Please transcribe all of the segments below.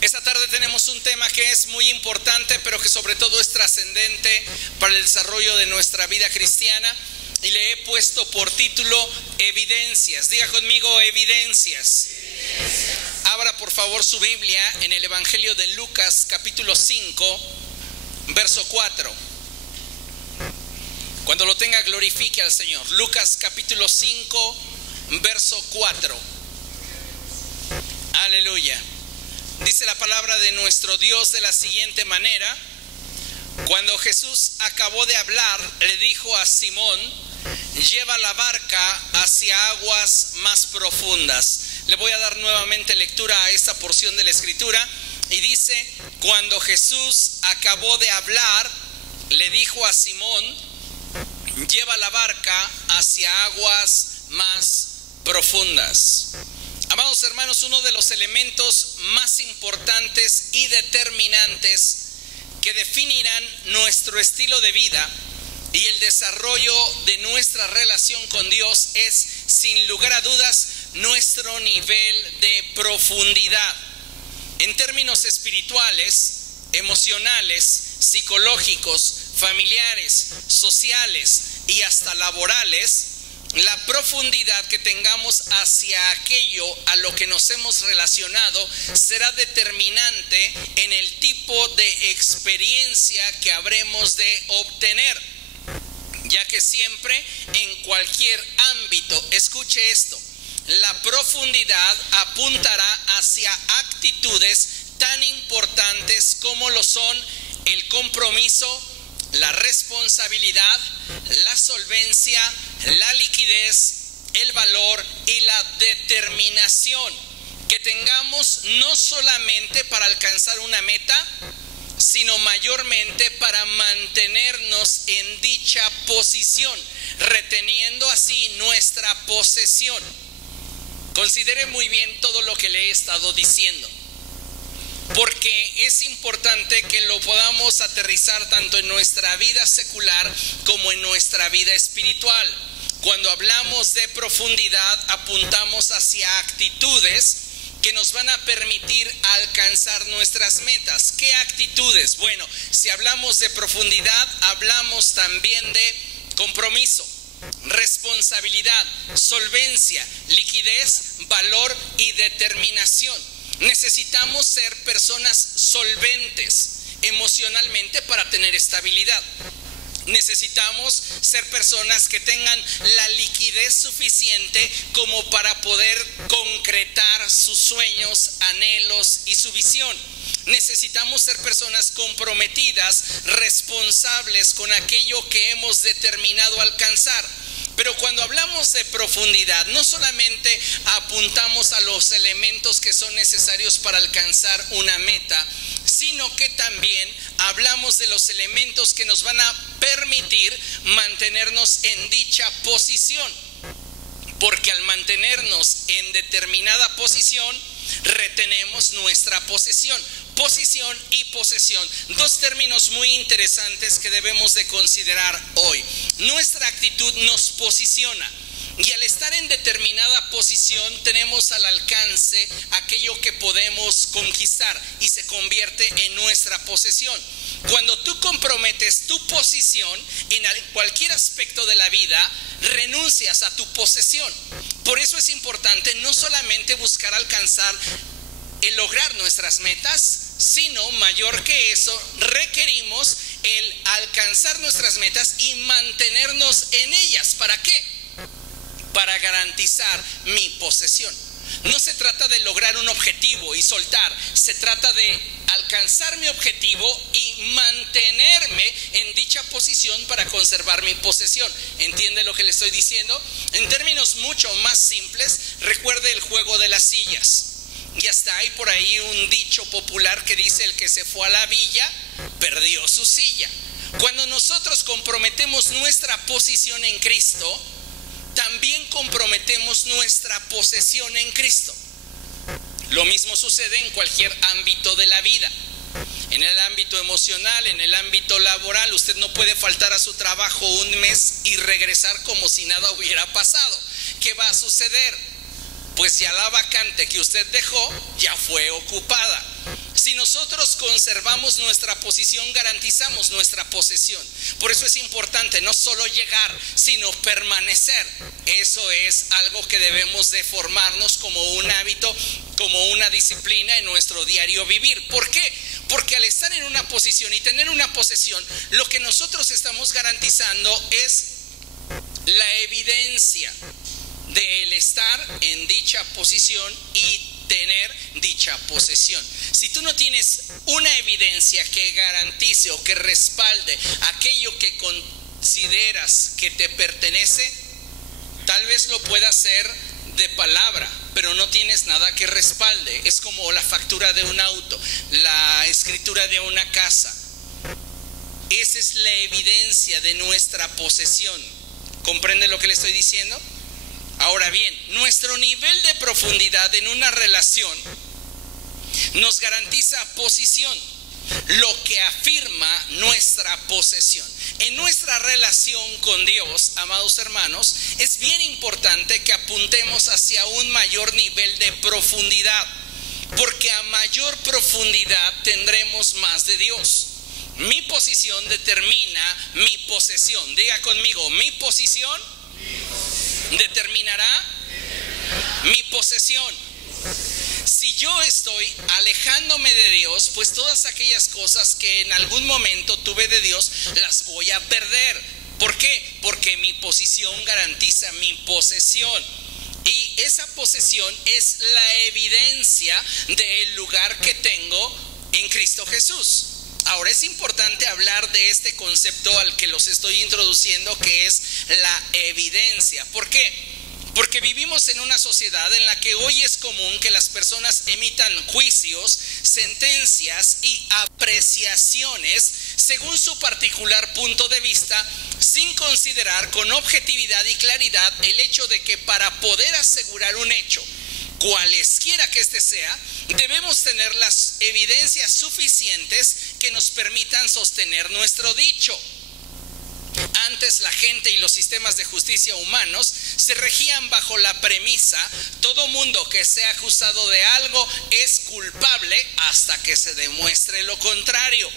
Esta tarde tenemos un tema que es muy importante, pero que sobre todo es trascendente para el desarrollo de nuestra vida cristiana, y le he puesto por título Evidencias. Diga conmigo, evidencias. Abra por favor su Biblia en el Evangelio de Lucas capítulo 5, verso 4. Cuando lo tenga, glorifique al Señor. Lucas capítulo 5, verso 4. Aleluya. Dice la palabra de nuestro Dios de la siguiente manera: cuando Jesús acabó de hablar, le dijo a Simón: lleva la barca hacia aguas más profundas. Le voy a dar nuevamente lectura a esta porción de la Escritura, y dice: cuando Jesús acabó de hablar, le dijo a Simón: lleva la barca hacia aguas más profundas. Amados hermanos, uno de los elementos más importantes y determinantes que definirán nuestro estilo de vida y el desarrollo de nuestra relación con Dios es, sin lugar a dudas, nuestro nivel de profundidad. En términos espirituales, emocionales, psicológicos, familiares, sociales y hasta laborales, la profundidad que tengamos hacia aquello a lo que nos hemos relacionado será determinante en el tipo de experiencia que habremos de obtener, ya que siempre, en cualquier ámbito, escuche esto, la profundidad apuntará hacia actitudes tan importantes como lo son el compromiso, la responsabilidad, la solvencia, la liquidez, el valor y la determinación que tengamos, no solamente para alcanzar una meta, sino mayormente para mantenernos en dicha posición, reteniendo así nuestra posesión. Considere muy bien todo lo que le he estado diciendo, porque es importante que lo podamos aterrizar tanto en nuestra vida secular como en nuestra vida espiritual. Cuando hablamos de profundidad, apuntamos hacia actitudes que nos van a permitir alcanzar nuestras metas. ¿Qué actitudes? Bueno, si hablamos de profundidad, hablamos también de compromiso, responsabilidad, solvencia, liquidez, valor y determinación. Necesitamos ser personas solventes emocionalmente para tener estabilidad. Necesitamos ser personas que tengan la liquidez suficiente como para poder concretar sus sueños, anhelos y su visión. Necesitamos ser personas comprometidas, responsables con aquello que hemos determinado alcanzar. Pero cuando hablamos de profundidad, no solamente apuntamos a los elementos que son necesarios para alcanzar una meta, sino que también hablamos de los elementos que nos van a permitir mantenernos en dicha posición. Porque al mantenernos en determinada posición, retenemos nuestra posesión. Posición y posesión, dos términos muy interesantes que debemos de considerar hoy. Nuestra actitud nos posiciona, y al estar en determinada posición tenemos al alcance aquello que podemos conquistar y se convierte en nuestra posesión. Cuando tú comprometes tu posición en cualquier aspecto de la vida, renuncias a tu posesión. Por eso es importante no solamente buscar alcanzar el lograr nuestras metas, sino mayor que eso, requerimos el alcanzar nuestras metas y mantenernos en ellas. ¿Para qué? Para garantizar mi posesión. No se trata de lograr un objetivo y soltar, se trata de alcanzar mi objetivo y mantenerme en dicha posición para conservar mi posesión. ¿Entiende lo que le estoy diciendo? En términos mucho más simples, recuerde el juego de las sillas. Y hasta hay por ahí un dicho popular que dice: el que se fue a la villa perdió su silla. Cuando nosotros comprometemos nuestra posición en Cristo, también comprometemos nuestra posesión en Cristo. Lo mismo sucede en cualquier ámbito de la vida. En el ámbito emocional, en el ámbito laboral, usted no puede faltar a su trabajo un mes y regresar como si nada hubiera pasado. ¿Qué va a suceder? pues ya la vacante que usted dejó ya fue ocupada. Si nosotros conservamos nuestra posición, garantizamos nuestra posesión. Por eso es importante no solo llegar, sino permanecer. Eso es algo que debemos de formarnos como un hábito, como una disciplina en nuestro diario vivir. ¿Por qué? Porque al estar en una posición y tener una posesión, lo que nosotros estamos garantizando es la evidencia del estar en dicha posición y tener dicha posesión. Si tú no tienes una evidencia que garantice o que respalde aquello que consideras que te pertenece, tal vez lo puedas hacer de palabra, pero no tienes nada que respalde. Es como la factura de un auto, la escritura de una casa. Esa es la evidencia de nuestra posesión. ¿Comprende lo que le estoy diciendo? Ahora bien, nuestro nivel de profundidad en una relación nos garantiza posición, lo que afirma nuestra posesión. En nuestra relación con Dios, amados hermanos, es bien importante que apuntemos hacia un mayor nivel de profundidad, porque a mayor profundidad tendremos más de Dios. Mi posición determina mi posesión. Diga conmigo, mi posición determinará mi posesión. Si yo estoy alejándome de Dios, pues todas aquellas cosas que en algún momento tuve de Dios las voy a perder. ¿Por qué? Porque mi posición garantiza mi posesión. Y esa posesión es la evidencia del lugar que tengo en Cristo Jesús. Ahora es importante hablar de este concepto al que los estoy introduciendo, que es la evidencia. ¿Por qué? Porque vivimos en una sociedad en la que hoy es común que las personas emitan juicios, sentencias y apreciaciones según su particular punto de vista, sin considerar con objetividad y claridad el hecho de que para poder asegurar un hecho, cualesquiera que éste sea, debemos tener las evidencias suficientes que nos permitan sostener nuestro dicho. Antes la gente y los sistemas de justicia humanos se regían bajo la premisa: todo mundo que sea acusado de algo es culpable hasta que se demuestre lo contrario.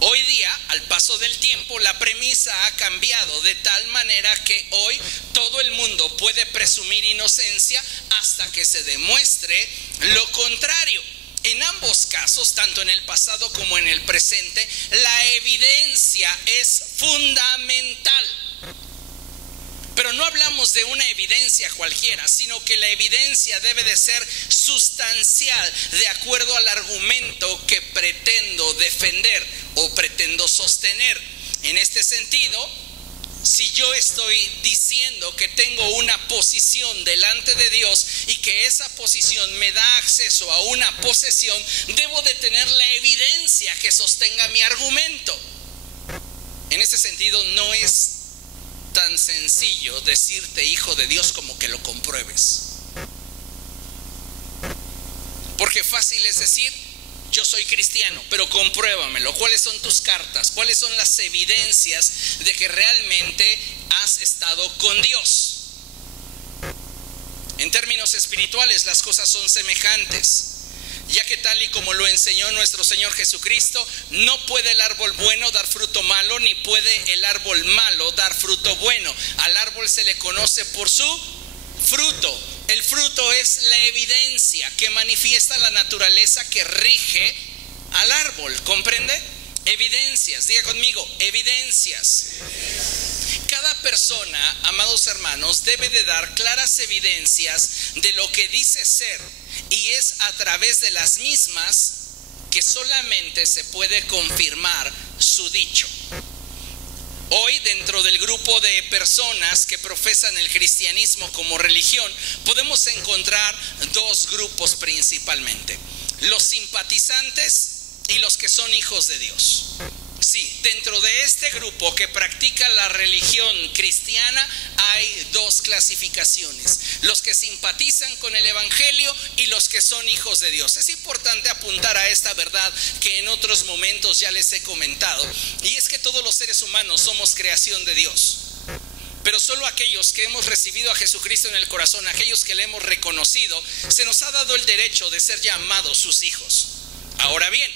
Hoy día, al paso del tiempo, la premisa ha cambiado de tal manera que hoy todo el mundo puede presumir inocencia hasta que se demuestre lo contrario. En ambos casos, tanto en el pasado como en el presente, la evidencia es fundamental. Pero no hablamos de una evidencia cualquiera, sino que la evidencia debe de ser sustancial, de acuerdo al argumento que pretendo defender o pretendo sostener. En este sentido, si yo estoy diciendo que tengo una posición delante de Dios y que esa posición me da acceso a una posesión, debo de tener la evidencia que sostenga mi argumento. En este sentido, no es tan sencillo decirte hijo de Dios como que lo compruebes. Porque fácil es decir: yo soy cristiano, pero compruébamelo. ¿Cuáles son tus cartas? ¿Cuáles son las evidencias de que realmente has estado con Dios? En términos espirituales, las cosas son semejantes, ya que tal y como lo enseñó nuestro Señor Jesucristo, no puede el árbol bueno dar fruto malo, ni puede el árbol malo dar fruto bueno. Al árbol se le conoce por su fruto. El fruto es la evidencia que manifiesta la naturaleza que rige al árbol. ¿Comprende? Evidencias. Diga conmigo, evidencias. Cada persona, amados hermanos, debe de dar claras evidencias de lo que dice ser, y es a través de las mismas que solamente se puede confirmar su dicho. Hoy, dentro del grupo de personas que profesan el cristianismo como religión, podemos encontrar dos grupos principalmente: los simpatizantes y los que son hijos de Dios. Sí, dentro de este grupo que practica la religión cristiana hay dos clasificaciones: los que simpatizan con el evangelio y los que son hijos de Dios. Es importante apuntar a esta verdad que en otros momentos ya les he comentado, y es que todos los seres humanos somos creación de Dios, pero solo aquellos que hemos recibido a Jesucristo en el corazón, aquellos que le hemos reconocido, se nos ha dado el derecho de ser llamados sus hijos. Ahora bien,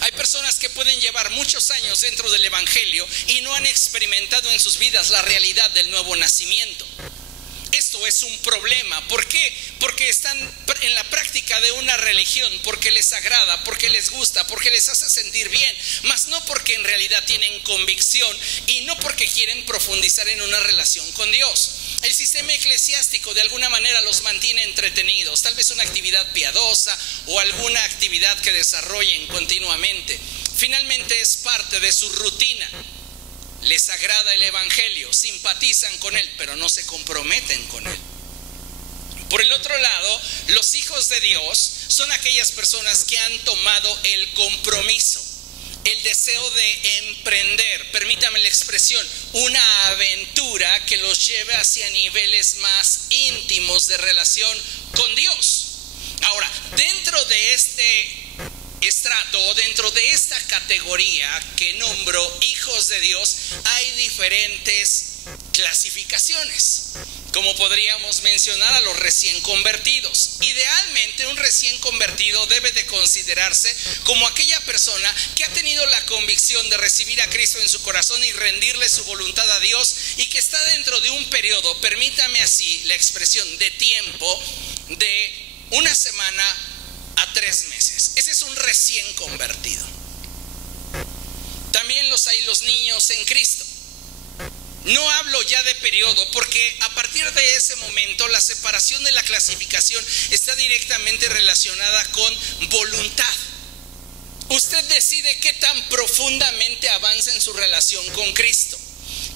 hay personas que pueden llevar muchos años dentro del evangelio y no han experimentado en sus vidas la realidad del nuevo nacimiento. Esto es un problema. ¿Por qué? Porque están en la práctica de una religión, porque les agrada, porque les gusta, porque les hace sentir bien, mas no porque en realidad tienen convicción y no porque quieren profundizar en una relación con Dios. El sistema eclesiástico de alguna manera los mantiene entretenidos, tal vez una actividad piadosa o alguna actividad que desarrollen continuamente. Finalmente es parte de su rutina. Les agrada el evangelio, simpatizan con él, pero no se comprometen con él. Por el otro lado, los hijos de Dios son aquellas personas que han tomado el compromiso, el deseo de emprender, permítame la expresión, una aventura que los lleve hacia niveles más íntimos de relación con Dios. Ahora, dentro de este estrato o dentro de esta categoría que nombro hijos de Dios, hay diferentes clasificaciones. Como podríamos mencionar a los recién convertidos. Idealmente un recién convertido debe de considerarse como aquella persona que ha tenido la convicción de recibir a Cristo en su corazón y rendirle su voluntad a Dios, y que está dentro de un periodo, permítame así la expresión, de tiempo de una semana a 3 meses. Ese es un recién convertido. También hay los niños en Cristo. No hablo ya de periodo, porque a partir de ese momento la separación de la clasificación está directamente relacionada con voluntad. Usted decide qué tan profundamente avanza en su relación con Cristo,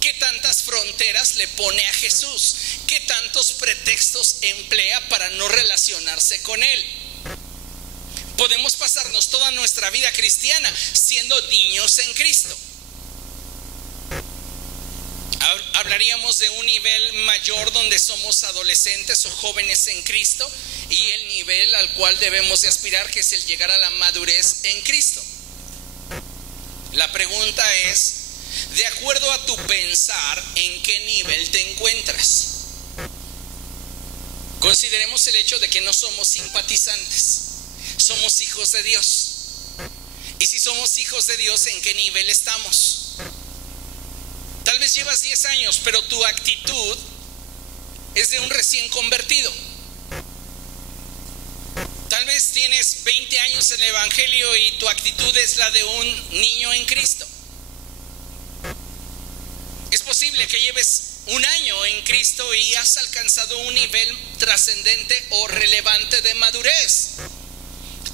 qué tantas fronteras le pone a Jesús, qué tantos pretextos emplea para no relacionarse con Él. Podemos pasarnos toda nuestra vida cristiana siendo niños en Cristo. Hablaríamos de un nivel mayor donde somos adolescentes o jóvenes en Cristo, y el nivel al cual debemos de aspirar, que es el llegar a la madurez en Cristo. La pregunta es, de acuerdo a tu pensar, ¿en qué nivel te encuentras? Consideremos el hecho de que no somos simpatizantes, somos hijos de Dios. Y si somos hijos de Dios, ¿en qué nivel estamos? Tal vez llevas 10 años, pero tu actitud es de un recién convertido. Tal vez tienes 20 años en el evangelio y tu actitud es la de un niño en Cristo. Es posible que lleves un año en Cristo y has alcanzado un nivel trascendente o relevante de madurez.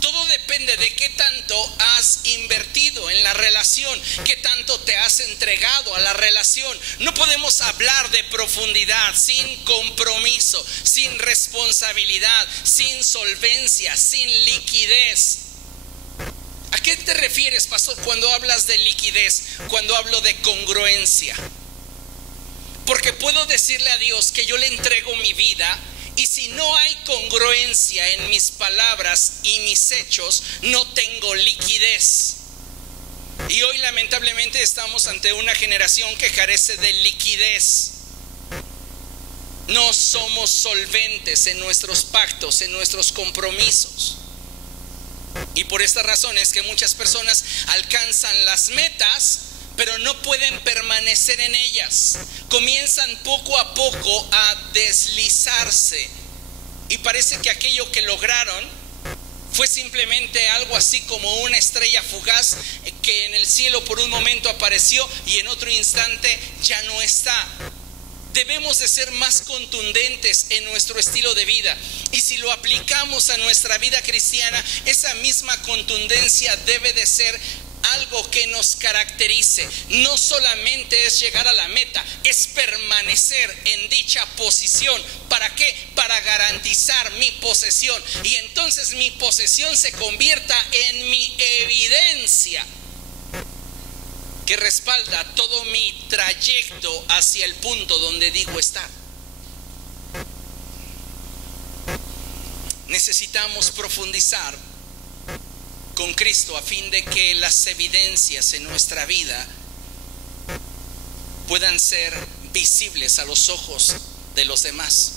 Todo depende de qué tanto has invertido en la relación, qué tanto te has entregado a la relación. No podemos hablar de profundidad sin compromiso, sin responsabilidad, sin solvencia, sin liquidez. ¿A qué te refieres, pastor, cuando hablas de liquidez? Cuando hablo de congruencia. Porque puedo decirle a Dios que yo le entrego mi vida, y si no hay congruencia en mis palabras y mis hechos, no tengo liquidez. Y hoy lamentablemente estamos ante una generación que carece de liquidez. No somos solventes en nuestros pactos, en nuestros compromisos. Y por esta razón es que muchas personas alcanzan las metas, pero no pueden permanecer en ellas. Comienzan poco a poco a deslizarse, y parece que aquello que lograron fue simplemente algo así como una estrella fugaz que en el cielo por un momento apareció y en otro instante ya no está. Debemos de ser más contundentes en nuestro estilo de vida, y si lo aplicamos a nuestra vida cristiana, esa misma contundencia debe de ser algo que nos caracterice. No solamente es llegar a la meta, es permanecer en dicha posición. ¿Para qué? Para garantizar mi posesión, y entonces mi posesión se convierta en mi evidencia que respalda todo mi trayecto hacia el punto donde digo estar. Necesitamos profundizar con Cristo a fin de que las evidencias en nuestra vida puedan ser visibles a los ojos de los demás.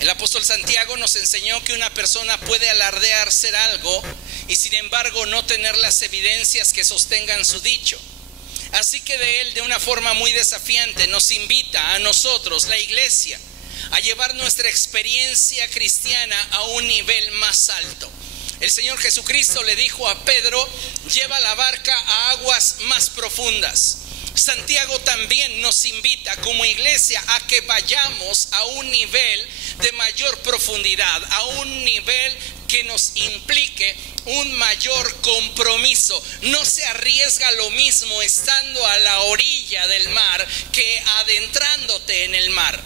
El apóstol Santiago nos enseñó que una persona puede alardear ser algo y sin embargo no tener las evidencias que sostengan su dicho. Así que de una forma muy desafiante, nos invita a nosotros, la iglesia, a llevar nuestra experiencia cristiana a un nivel más alto. El Señor Jesucristo le dijo a Pedro: lleva la barca a aguas más profundas. Santiago también nos invita como iglesia a que vayamos a un nivel de mayor profundidad, a un nivel que nos implique un mayor compromiso. No se arriesga lo mismo estando a la orilla del mar que adentrándote en el mar.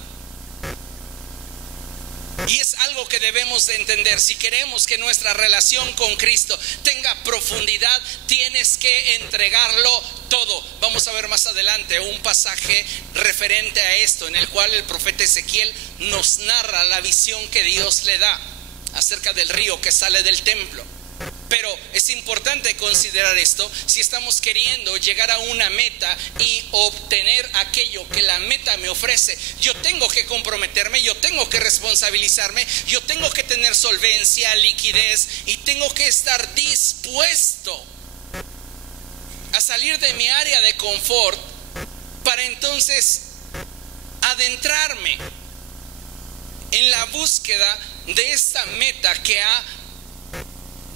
Y es algo que debemos de entender. Si queremos que nuestra relación con Cristo tenga profundidad, tienes que entregarlo todo. Vamos a ver más adelante un pasaje referente a esto, en el cual el profeta Ezequiel nos narra la visión que Dios le da acerca del río que sale del templo. Pero es importante considerar esto si estamos queriendo llegar a una meta y obtener aquello que la meta me ofrece. Yo tengo que comprometerme, yo tengo que responsabilizarme, yo tengo que tener solvencia, liquidez, y tengo que estar dispuesto a salir de mi área de confort para entonces adentrarme en la búsqueda de esta meta que ha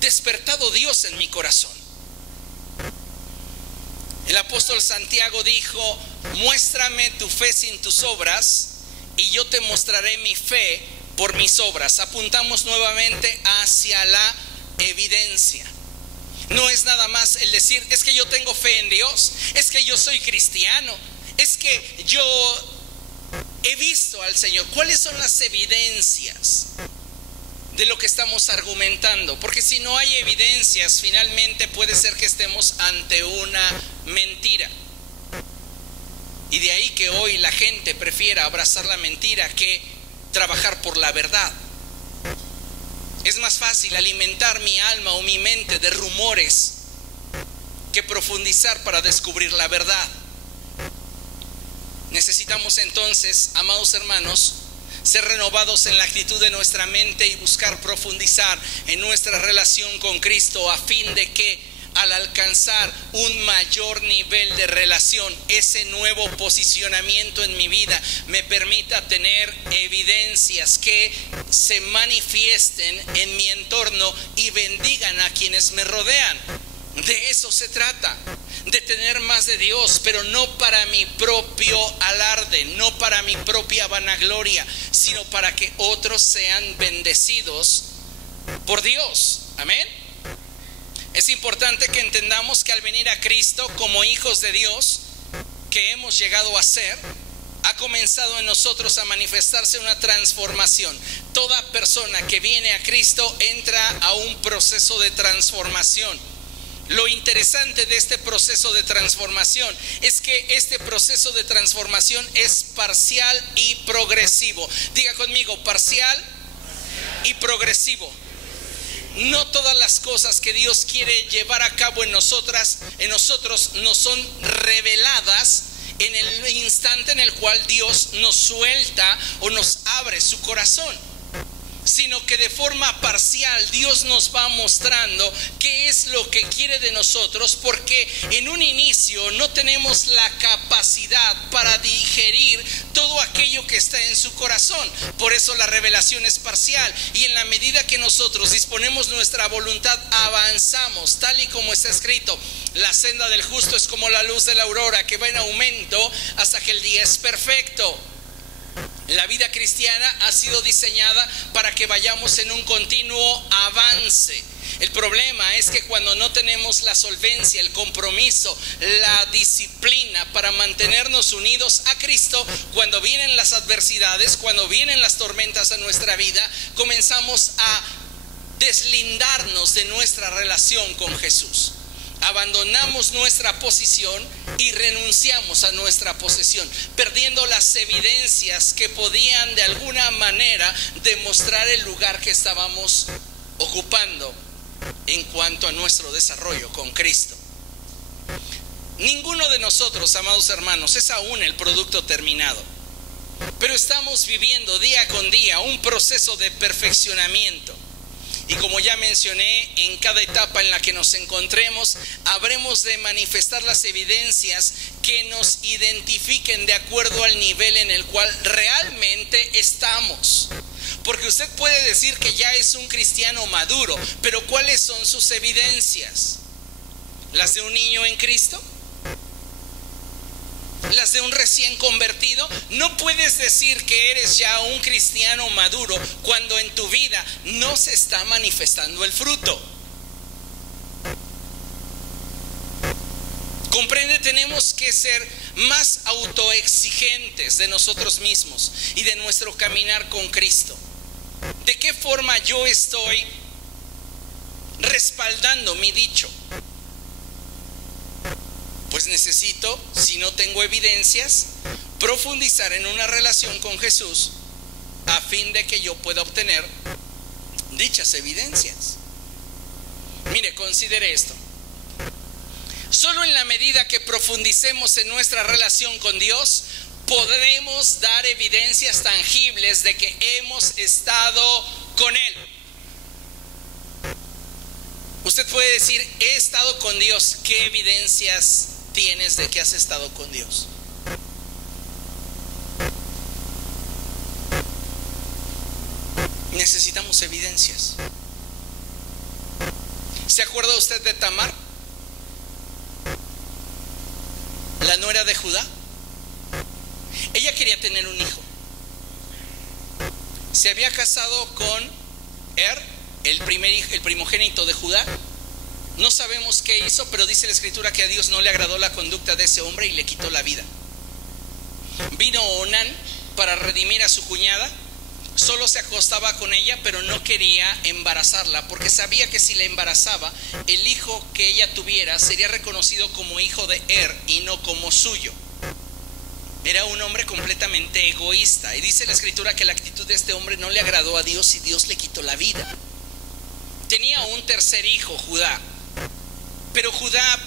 despertado Dios en mi corazón. El apóstol Santiago dijo: muéstrame tu fe sin tus obras y yo te mostraré mi fe por mis obras. Apuntamos nuevamente hacia la evidencia. No es nada más el decir: es que yo tengo fe en Dios, es que yo soy cristiano, es que yo he visto al Señor. ¿Cuáles son las evidencias de lo que estamos argumentando? Porque si no hay evidencias, finalmente puede ser que estemos ante una mentira. Y de ahí que hoy la gente prefiera abrazar la mentira que trabajar por la verdad. Es más fácil alimentar mi alma o mi mente de rumores que profundizar para descubrir la verdad. Necesitamos entonces, amados hermanos, ser renovados en la actitud de nuestra mente y buscar profundizar en nuestra relación con Cristo, a fin de que al alcanzar un mayor nivel de relación, ese nuevo posicionamiento en mi vida me permita tener evidencias que se manifiesten en mi entorno y bendigan a quienes me rodean. De eso se trata, de tener más de Dios, pero no para mi propio alarde, no para mi propia vanagloria, sino para que otros sean bendecidos por Dios. Amén. Es importante que entendamos que al venir a Cristo como hijos de Dios, que hemos llegado a ser, ha comenzado en nosotros a manifestarse una transformación. Toda persona que viene a Cristo entra a un proceso de transformación. Lo interesante de este proceso de transformación es que este proceso de transformación es parcial y progresivo. Diga conmigo: parcial y progresivo. No todas las cosas que Dios quiere llevar a cabo en nosotros nos son reveladas en el instante en el cual Dios nos suelta o nos abre su corazón, sino que de forma parcial Dios nos va mostrando qué es lo que quiere de nosotros, porque en un inicio no tenemos la capacidad para digerir todo aquello que está en su corazón. Por eso la revelación es parcial, y en la medida que nosotros disponemos nuestra voluntad, avanzamos, tal y como está escrito: la senda del justo es como la luz de la aurora, que va en aumento hasta que el día es perfecto. La vida cristiana ha sido diseñada para que vayamos en un continuo avance. El problema es que cuando no tenemos la solvencia, el compromiso, la disciplina para mantenernos unidos a Cristo, cuando vienen las adversidades, cuando vienen las tormentas a nuestra vida, comenzamos a deslindarnos de nuestra relación con Jesús. Abandonamos nuestra posición y renunciamos a nuestra posesión, perdiendo las evidencias que podían de alguna manera demostrar el lugar que estábamos ocupando en cuanto a nuestro desarrollo con Cristo. Ninguno de nosotros, amados hermanos, es aún el producto terminado, pero estamos viviendo día con día un proceso de perfeccionamiento. Y como ya mencioné, en cada etapa en la que nos encontremos, habremos de manifestar las evidencias que nos identifiquen de acuerdo al nivel en el cual realmente estamos. Porque usted puede decir que ya es un cristiano maduro, pero ¿cuáles son sus evidencias? ¿Las de un niño en Cristo? ¿Las de un recién convertido? No puedes decir que eres ya un cristiano maduro cuando en tu vida no se está manifestando el fruto. Comprende, tenemos que ser más autoexigentes de nosotros mismos y de nuestro caminar con Cristo. ¿De qué forma yo estoy respaldando mi dicho? Pues necesito, si no tengo evidencias, profundizar en una relación con Jesús a fin de que yo pueda obtener dichas evidencias. Mire, considere esto. Solo en la medida que profundicemos en nuestra relación con Dios, podremos dar evidencias tangibles de que hemos estado con Él. Usted puede decir, he estado con Dios. ¿Qué evidencias tienes de que has estado con Dios? Necesitamos evidencias. ¿Se acuerda usted de Tamar, la nuera de Judá? Ella quería tener un hijo. Se había casado con el primogénito de Judá. No sabemos qué hizo, pero dice la escritura que a Dios no le agradó la conducta de ese hombre y le quitó la vida. Vino Onán para redimir a su cuñada. Solo se acostaba con ella, pero no quería embarazarla, porque sabía que si la embarazaba, el hijo que ella tuviera sería reconocido como hijo de y no como suyo. Era un hombre completamente egoísta. Y dice la escritura que la actitud de este hombre no le agradó a Dios y Dios le quitó la vida. Tenía un tercer hijo, Judá. Pero Judá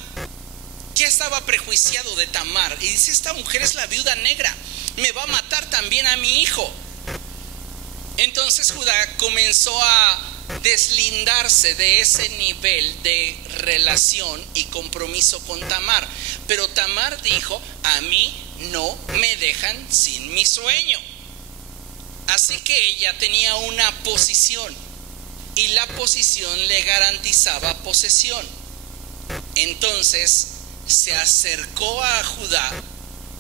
ya estaba prejuiciado de Tamar. Y dice, esta mujer es la viuda negra, me va a matar también a mi hijo. Entonces Judá comenzó a deslindarse de ese nivel de relación y compromiso con Tamar. Pero Tamar dijo, a mí no me dejan sin mi sueño. Así que ella tenía una posición, y la posición le garantizaba posesión. Entonces se acercó a Judá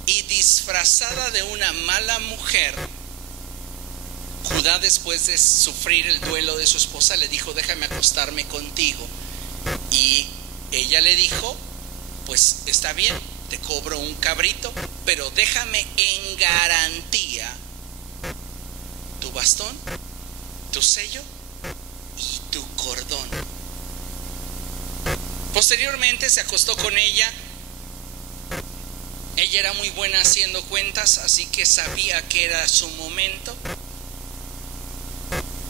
y, disfrazada de una mala mujer, Judá, después de sufrir el duelo de su esposa, le dijo, déjame acostarme contigo. Y ella le dijo, pues está bien, te cobro un cabrito, pero déjame en garantía tu bastón, tu sello y tu cordón. Posteriormente se acostó con ella. Ella era muy buena haciendo cuentas, así que sabía que era su momento.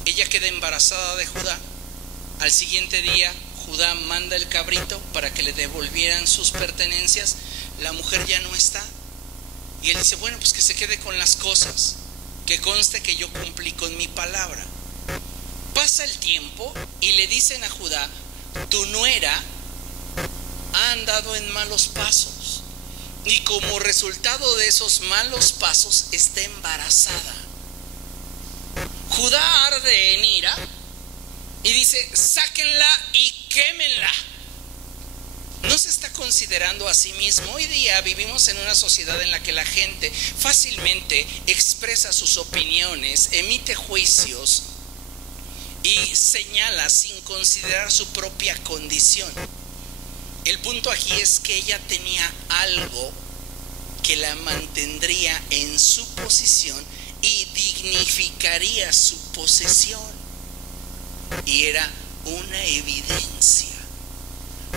Ella queda embarazada de Judá. Al siguiente día, Judá manda el cabrito para que le devolvieran sus pertenencias. La mujer ya no está. Y él dice, bueno, pues que se quede con las cosas, que conste que yo cumplí con mi palabra. Pasa el tiempo y le dicen a Judá, tu nuera ha andado en malos pasos, y como resultado de esos malos pasos está embarazada. Judá arde en ira y dice, sáquenla y quémenla. No se está considerando a sí mismo. Hoy día vivimos en una sociedad en la que la gente fácilmente expresa sus opiniones, emite juicios y señala sin considerar su propia condición. El punto aquí es que ella tenía algo que la mantendría en su posición y dignificaría su posesión. Y era una evidencia.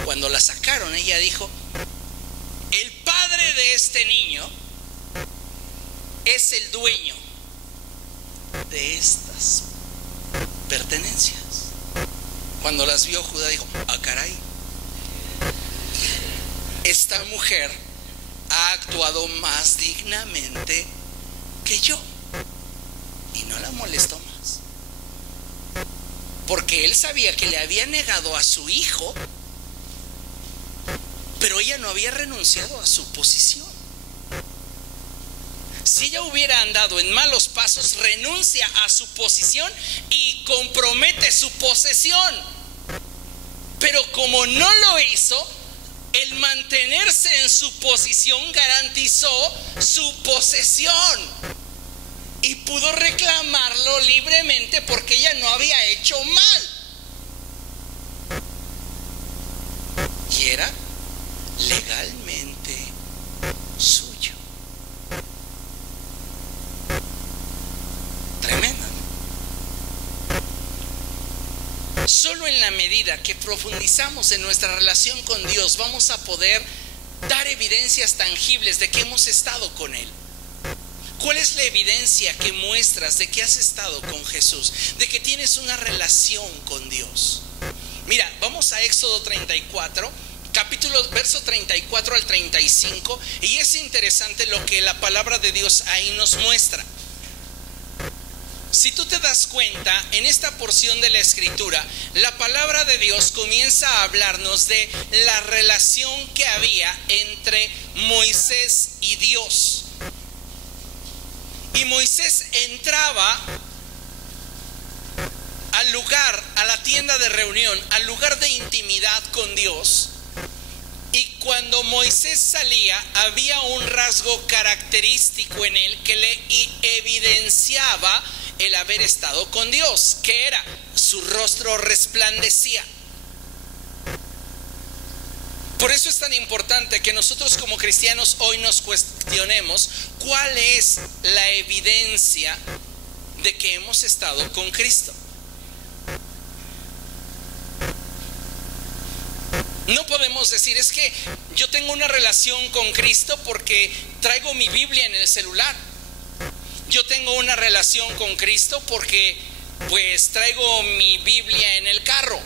Cuando la sacaron, ella dijo, el padre de este niño es el dueño de estas pertenencias. Cuando las vio, Judá dijo, ah, caray, esta mujer ha actuado más dignamente que yo. Y no la molestó más, porque él sabía que le había negado a su hijo, pero ella no había renunciado a su posición. Si ella hubiera andado en malos pasos, renuncia a su posición y compromete su posesión. Pero como no lo hizo, el mantenerse en su posición garantizó su posesión y pudo reclamarlo libremente porque ella no había hecho mal. Y era legalmente suyo. Tremendo. Solo en la medida que profundizamos en nuestra relación con Dios vamos a poder dar evidencias tangibles de que hemos estado con Él. ¿Cuál es la evidencia que muestras de que has estado con Jesús? De que tienes una relación con Dios. Mira, vamos a Éxodo 34, verso 34 al 35, y es interesante lo que la palabra de Dios ahí nos muestra. Si tú te das cuenta, en esta porción de la escritura, la palabra de Dios comienza a hablarnos de la relación que había entre Moisés y Dios. Y Moisés entraba al lugar, a la tienda de reunión, al lugar de intimidad con Dios. Y cuando Moisés salía, había un rasgo característico en él que le evidenciaba el haber estado con Dios, que era su rostro resplandecía. Por eso es tan importante que nosotros como cristianos hoy nos cuestionemos cuál es la evidencia de que hemos estado con Cristo. No podemos decir, es que yo tengo una relación con Cristo porque traigo mi Biblia en el celular. Yo tengo una relación con Cristo porque pues traigo mi Biblia en el carro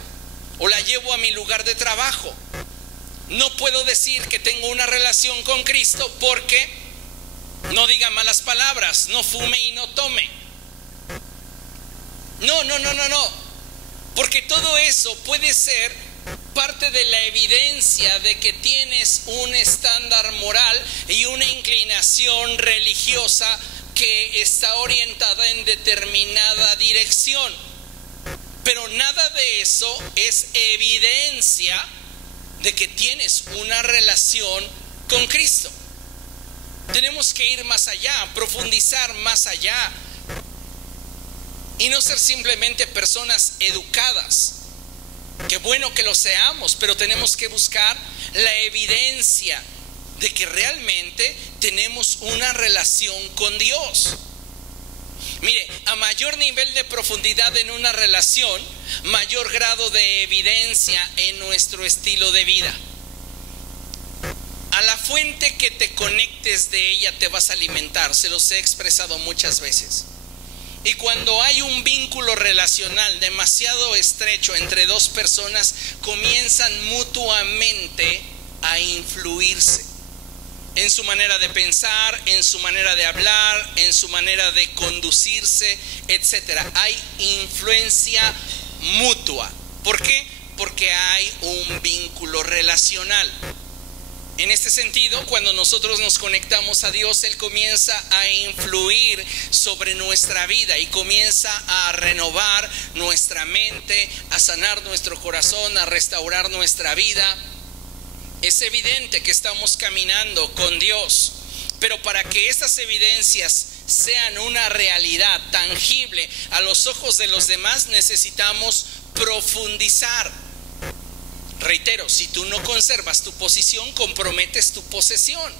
o la llevo a mi lugar de trabajo. No puedo decir que tengo una relación con Cristo porque no diga malas palabras, no fume y no tome. No. Porque todo eso puede ser parte de la evidencia de que tienes un estándar moral y una inclinación religiosa que está orientada en determinada dirección. Pero nada de eso es evidencia de que tienes una relación con Cristo. Tenemos que ir más allá, profundizar más allá y no ser simplemente personas educadas. Qué bueno que lo seamos, pero tenemos que buscar la evidencia de que realmente tenemos una relación con Dios. Mire, a mayor nivel de profundidad en una relación, mayor grado de evidencia en nuestro estilo de vida. A la fuente que te conectes de ella te vas a alimentar, se los he expresado muchas veces. Y cuando hay un vínculo relacional demasiado estrecho entre dos personas, comienzan mutuamente a influirse en su manera de pensar, en su manera de hablar, en su manera de conducirse, etcétera. Hay influencia mutua. ¿Por qué? Porque hay un vínculo relacional. En este sentido, cuando nosotros nos conectamos a Dios, Él comienza a influir sobre nuestra vida y comienza a renovar nuestra mente, a sanar nuestro corazón, a restaurar nuestra vida. Es evidente que estamos caminando con Dios, pero para que estas evidencias sean una realidad tangible a los ojos de los demás, necesitamos profundizar. Reitero, si tú no conservas tu posición, comprometes tu posesión.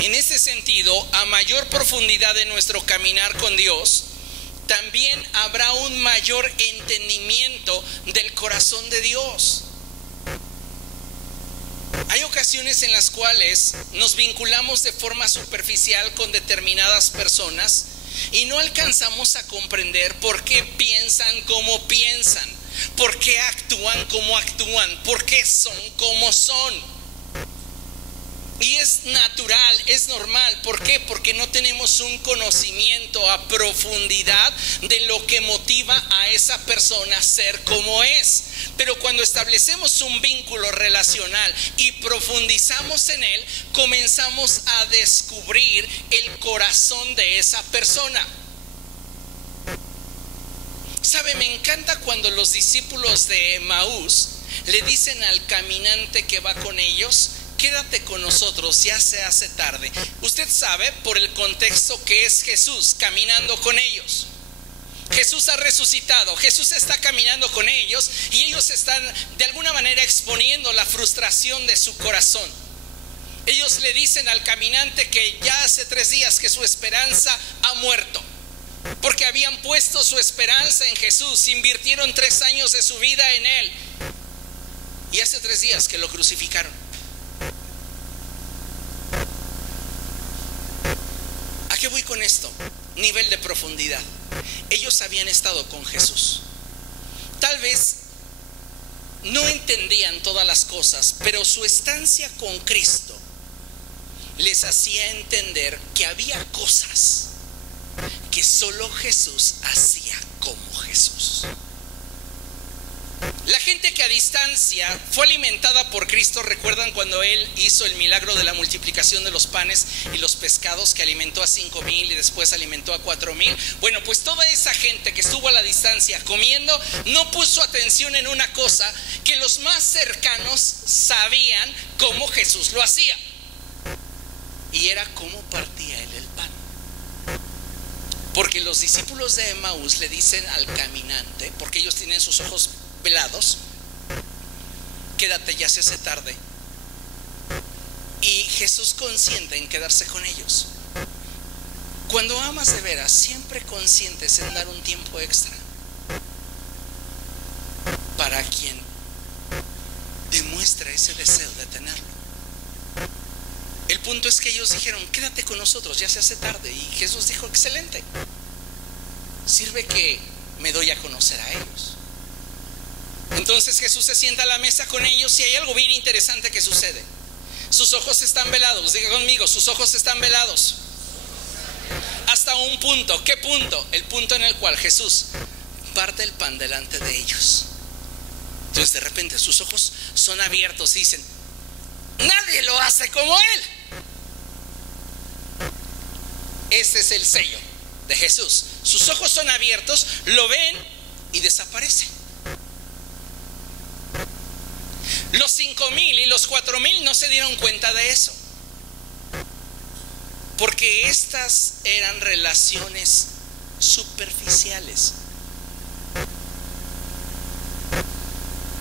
En ese sentido, a mayor profundidad de nuestro caminar con Dios, también habrá un mayor entendimiento del corazón de Dios. Hay ocasiones en las cuales nos vinculamos de forma superficial con determinadas personas y no alcanzamos a comprender por qué piensan como piensan, ¿Por qué actúan como actúan? ¿Por qué son como son? Y es natural, es normal. ¿Por qué? Porque no tenemos un conocimiento a profundidad de lo que motiva a esa persona a ser como es. Pero cuando establecemos un vínculo relacional y profundizamos en él, comenzamos a descubrir el corazón de esa persona. ¿Sabe? Me encanta cuando los discípulos de Emaús le dicen al caminante que va con ellos: quédate con nosotros, ya se hace tarde. Usted sabe por el contexto que es Jesús caminando con ellos. Jesús ha resucitado, Jesús está caminando con ellos y ellos están de alguna manera exponiendo la frustración de su corazón. Ellos le dicen al caminante que ya hace 3 días que su esperanza ha muerto, porque habían puesto su esperanza en Jesús, invirtieron 3 años de su vida en él y hace 3 días que lo crucificaron. ¿A qué voy con esto? Nivel de profundidad. Ellos habían estado con Jesús. Tal vez no entendían todas las cosas, pero su estancia con Cristo les hacía entender que había cosas que solo Jesús hacía como Jesús. La gente que a distancia fue alimentada por Cristo, ¿recuerdan cuando Él hizo el milagro de la multiplicación de los panes y los pescados, que alimentó a 5,000 y después alimentó a 4,000? Bueno, pues toda esa gente que estuvo a la distancia comiendo no puso atención en una cosa que los más cercanos sabían cómo Jesús lo hacía, y era cómo partía Él el pan. Porque los discípulos de Emaús le dicen al caminante, porque ellos tienen sus ojos velados: quédate, ya se hace tarde. Y Jesús consiente en quedarse con ellos. Cuando amas de veras, siempre consientes en dar un tiempo extra para quien demuestra ese deseo de tenerlo. El punto es que ellos dijeron: quédate con nosotros, ya se hace tarde. Y Jesús dijo: excelente, sirve que me doy a conocer a ellos. Entonces Jesús se sienta a la mesa con ellos y hay algo bien interesante que sucede. Sus ojos están velados. Diga conmigo: sus ojos están velados. Hasta un punto. ¿Qué punto? El punto en el cual Jesús parte el pan delante de ellos. Entonces de repente sus ojos son abiertos y dicen: nadie lo hace como Él. Este es el sello de Jesús. Sus ojos son abiertos, lo ven y desaparece. Los 5,000 y los 4,000 no se dieron cuenta de eso, porque estas eran relaciones superficiales,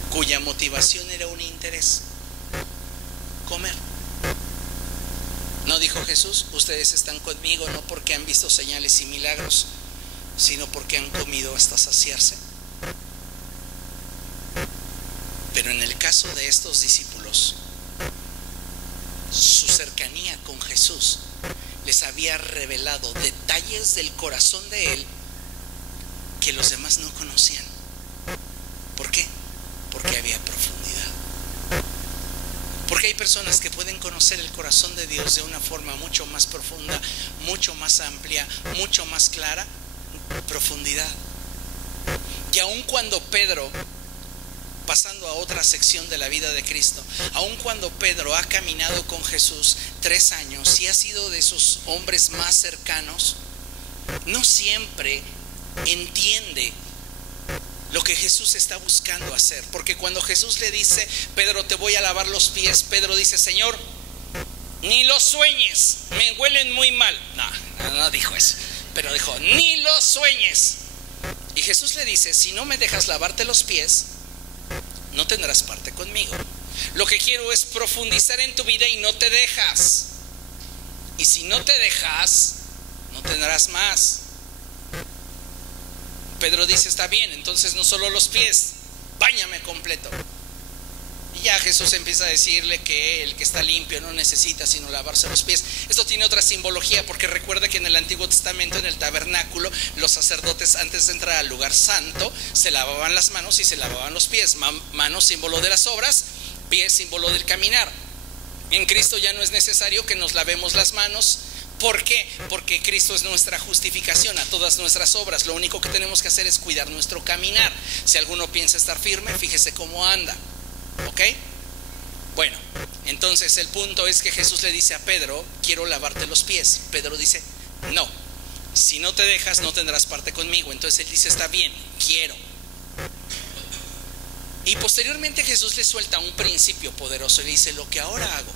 cuya motivación era un interés: comer. ¿No dijo Jesús: ustedes están conmigo no porque han visto señales y milagros, sino porque han comido hasta saciarse? Pero en el caso de estos discípulos, su cercanía con Jesús les había revelado detalles del corazón de Él que los demás no conocían. ¿Por qué? Porque había profundidad. Porque hay personas que pueden conocer el corazón de Dios de una forma mucho más profunda, mucho más amplia, mucho más clara. Profundidad. Y aun cuando Pedro, pasando a otra sección de la vida de Cristo, aun cuando Pedro ha caminado con Jesús 3 años y ha sido de sus hombres más cercanos, no siempre entiende lo que Jesús está buscando hacer. Porque cuando Jesús le dice: Pedro, te voy a lavar los pies, Pedro dice: Señor, ni lo sueñes, me huelen muy mal. No dijo eso, pero dijo: ni lo sueñes. Y Jesús le dice: si no me dejas lavarte los pies, no tendrás parte conmigo. Lo que quiero es profundizar en tu vida y no te dejas. Y si no te dejas, no tendrás más. Pedro dice: está bien, entonces no solo los pies, báñame completo. Y ya Jesús empieza a decirle que el que está limpio no necesita sino lavarse los pies. Esto tiene otra simbología, porque recuerda que en el Antiguo Testamento, en el tabernáculo, los sacerdotes antes de entrar al lugar santo se lavaban las manos y se lavaban los pies. Manos símbolo de las obras, pies símbolo del caminar. En Cristo ya no es necesario que nos lavemos las manos. ¿Por qué? Porque Cristo es nuestra justificación a todas nuestras obras. Lo único que tenemos que hacer es cuidar nuestro caminar. Si alguno piensa estar firme, fíjese cómo anda. ¿Ok? Bueno, entonces el punto es que Jesús le dice a Pedro: quiero lavarte los pies. Pedro dice: no, si no te dejas no tendrás parte conmigo. Entonces él dice: está bien, quiero. Y posteriormente Jesús le suelta un principio poderoso y le dice: lo que ahora hago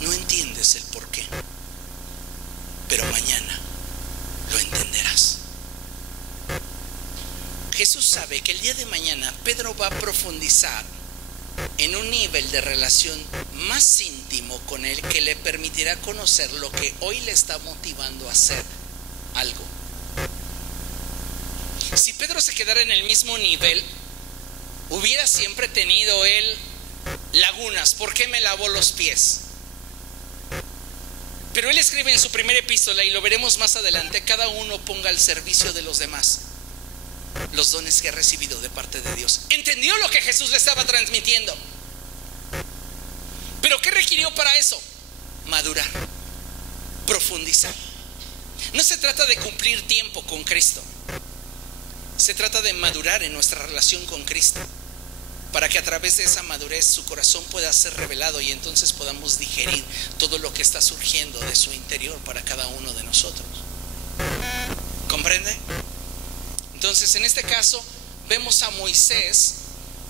no entiendes el por qué, pero mañana lo entenderás. Jesús sabe que el día de mañana Pedro va a profundizar en un nivel de relación más íntimo con él, que le permitirá conocer lo que hoy le está motivando a hacer algo. Si Pedro se quedara en el mismo nivel, hubiera siempre tenido él lagunas. ¿Por qué me lavó los pies? Pero él escribe en su primera epístola, y lo veremos más adelante: cada uno ponga al servicio de los demás los dones que ha recibido de parte de Dios. Entendió lo que Jesús le estaba transmitiendo. ¿Pero qué requirió para eso? Madurar, profundizar. No se trata de cumplir tiempo con Cristo, se trata de madurar en nuestra relación con Cristo, para que a través de esa madurez su corazón pueda ser revelado y entonces podamos digerir todo lo que está surgiendo de su interior para cada uno de nosotros. ¿Comprende? Entonces, en este caso vemos a Moisés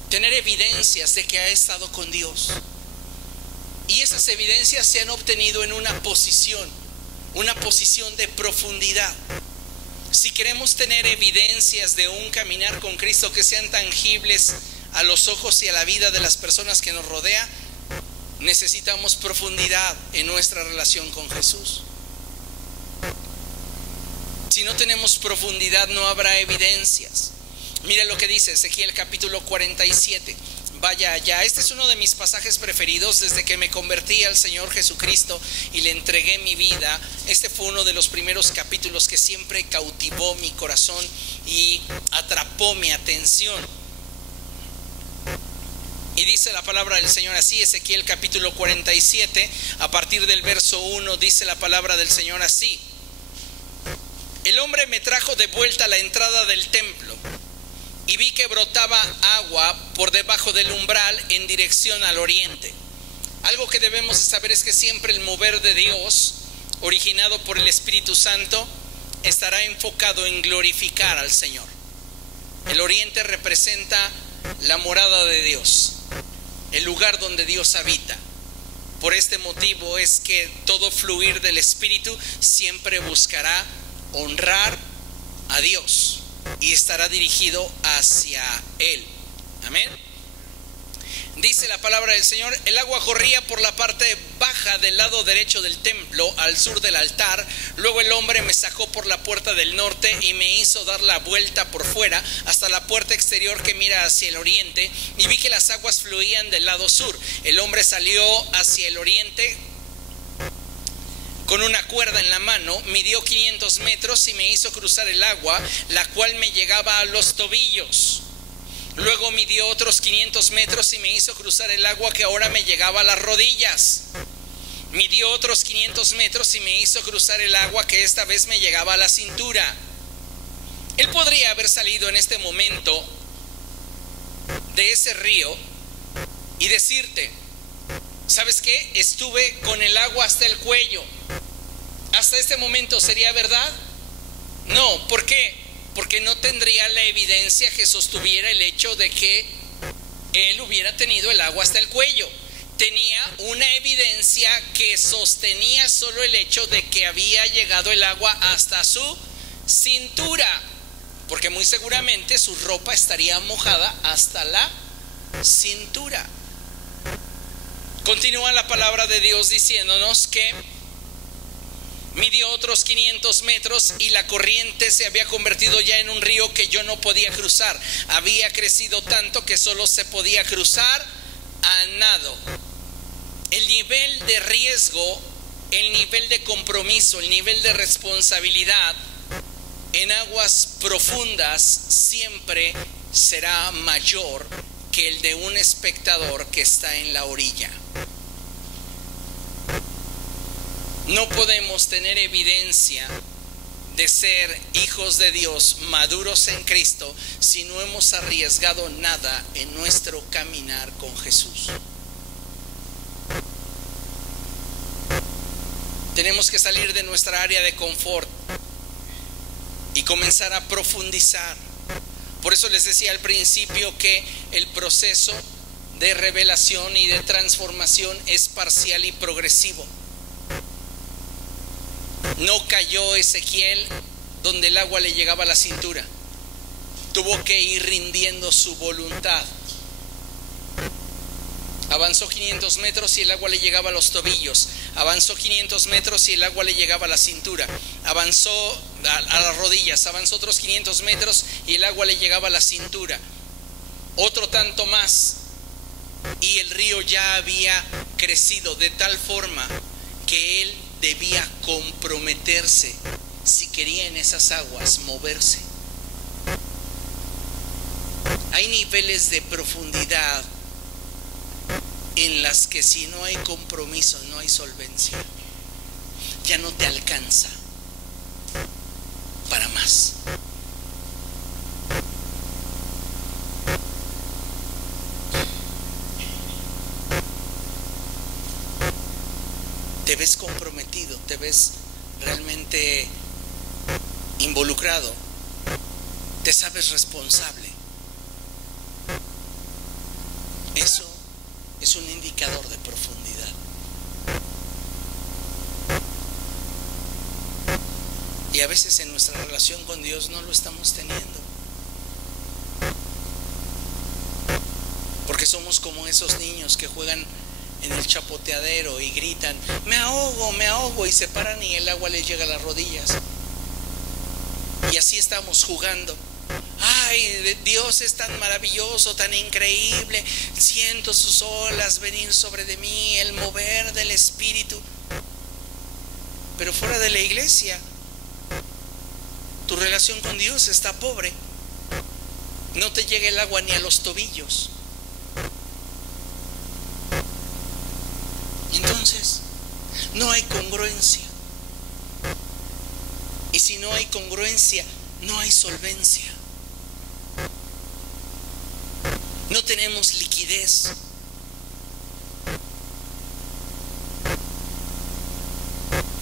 tener evidencias de que ha estado con Dios, y esas evidencias se han obtenido en una posición de profundidad. Si queremos tener evidencias de un caminar con Cristo que sean tangibles a los ojos y a la vida de las personas que nos rodea, necesitamos profundidad en nuestra relación con Jesús. Si no tenemos profundidad, no habrá evidencias. Mira lo que dice Ezequiel capítulo 47. Vaya allá. Este es uno de mis pasajes preferidos desde que me convertí al Señor Jesucristo y le entregué mi vida. Este fue uno de los primeros capítulos que siempre cautivó mi corazón y atrapó mi atención. Y dice la palabra del Señor así: Ezequiel capítulo 47, a partir del verso 1, dice la palabra del Señor así: el hombre me trajo de vuelta a la entrada del templo, y vi que brotaba agua por debajo del umbral en dirección al oriente. Algo que debemos de saber es que siempre el mover de Dios, originado por el Espíritu Santo, estará enfocado en glorificar al Señor. El oriente representa la morada de Dios, el lugar donde Dios habita. Por este motivo es que todo fluir del Espíritu siempre buscará honrar a Dios y estará dirigido hacia Él. Amén. Dice la palabra del Señor: el agua corría por la parte baja del lado derecho del templo, al sur del altar. Luego el hombre me sacó por la puerta del norte y me hizo dar la vuelta por fuera hasta la puerta exterior que mira hacia el oriente, y vi que las aguas fluían del lado sur. El hombre salió hacia el oriente con una cuerda en la mano, midió 500 metros y me hizo cruzar el agua, la cual me llegaba a los tobillos. Luego midió otros 500 metros y me hizo cruzar el agua que ahora me llegaba a las rodillas. Midió otros 500 metros y me hizo cruzar el agua que esta vez me llegaba a la cintura. Él podría haber salido en este momento de ese río y decirte: ¿sabes qué? Estuve con el agua hasta el cuello. ¿Hasta este momento sería verdad? No. ¿Por qué? Porque no tendría la evidencia que sostuviera el hecho de que él hubiera tenido el agua hasta el cuello. Tenía una evidencia que sostenía solo el hecho de que había llegado el agua hasta su cintura, porque muy seguramente su ropa estaría mojada hasta la cintura. Continúa la palabra de Dios diciéndonos que Midió otros 500 metros y la corriente se había convertido ya en un río que yo no podía cruzar. Había crecido tanto que solo se podía cruzar a nado. El nivel de riesgo, el nivel de compromiso, el nivel de responsabilidad en aguas profundas siempre será mayor que el de un espectador que está en la orilla. No podemos tener evidencia de ser hijos de Dios maduros en Cristo si no hemos arriesgado nada en nuestro caminar con Jesús. Tenemos que salir de nuestra área de confort y comenzar a profundizar. Por eso les decía al principio que el proceso de revelación y de transformación es parcial y progresivo. No cayó Ezequiel donde el agua le llegaba a la cintura. Tuvo que ir rindiendo su voluntad. Avanzó 500 metros y el agua le llegaba a los tobillos. Avanzó 500 metros y el agua le llegaba a la cintura. Avanzó a las rodillas. Avanzó otros 500 metros y el agua le llegaba a la cintura. Otro tanto más y el río ya había crecido de tal forma que él debía comprometerse si quería en esas aguas moverse. Hay niveles de profundidad en las que si no hay compromiso, no hay solvencia. Ya no te alcanza para más. Te ves comprometido, te ves realmente involucrado, te sabes responsable. Eso es un indicador de profundidad. Y a veces en nuestra relación con Dios no lo estamos teniendo. Porque somos como esos niños que juegan en el chapoteadero y gritan, me ahogo, y se paran y el agua les llega a las rodillas. Y así estamos jugando. Ay, Dios es tan maravilloso, tan increíble, siento sus olas venir sobre de mí, el mover del Espíritu. Pero fuera de la iglesia, tu relación con Dios está pobre. No te llega el agua ni a los tobillos. Entonces, no hay congruencia. Y si no hay congruencia, no hay solvencia. No tenemos liquidez.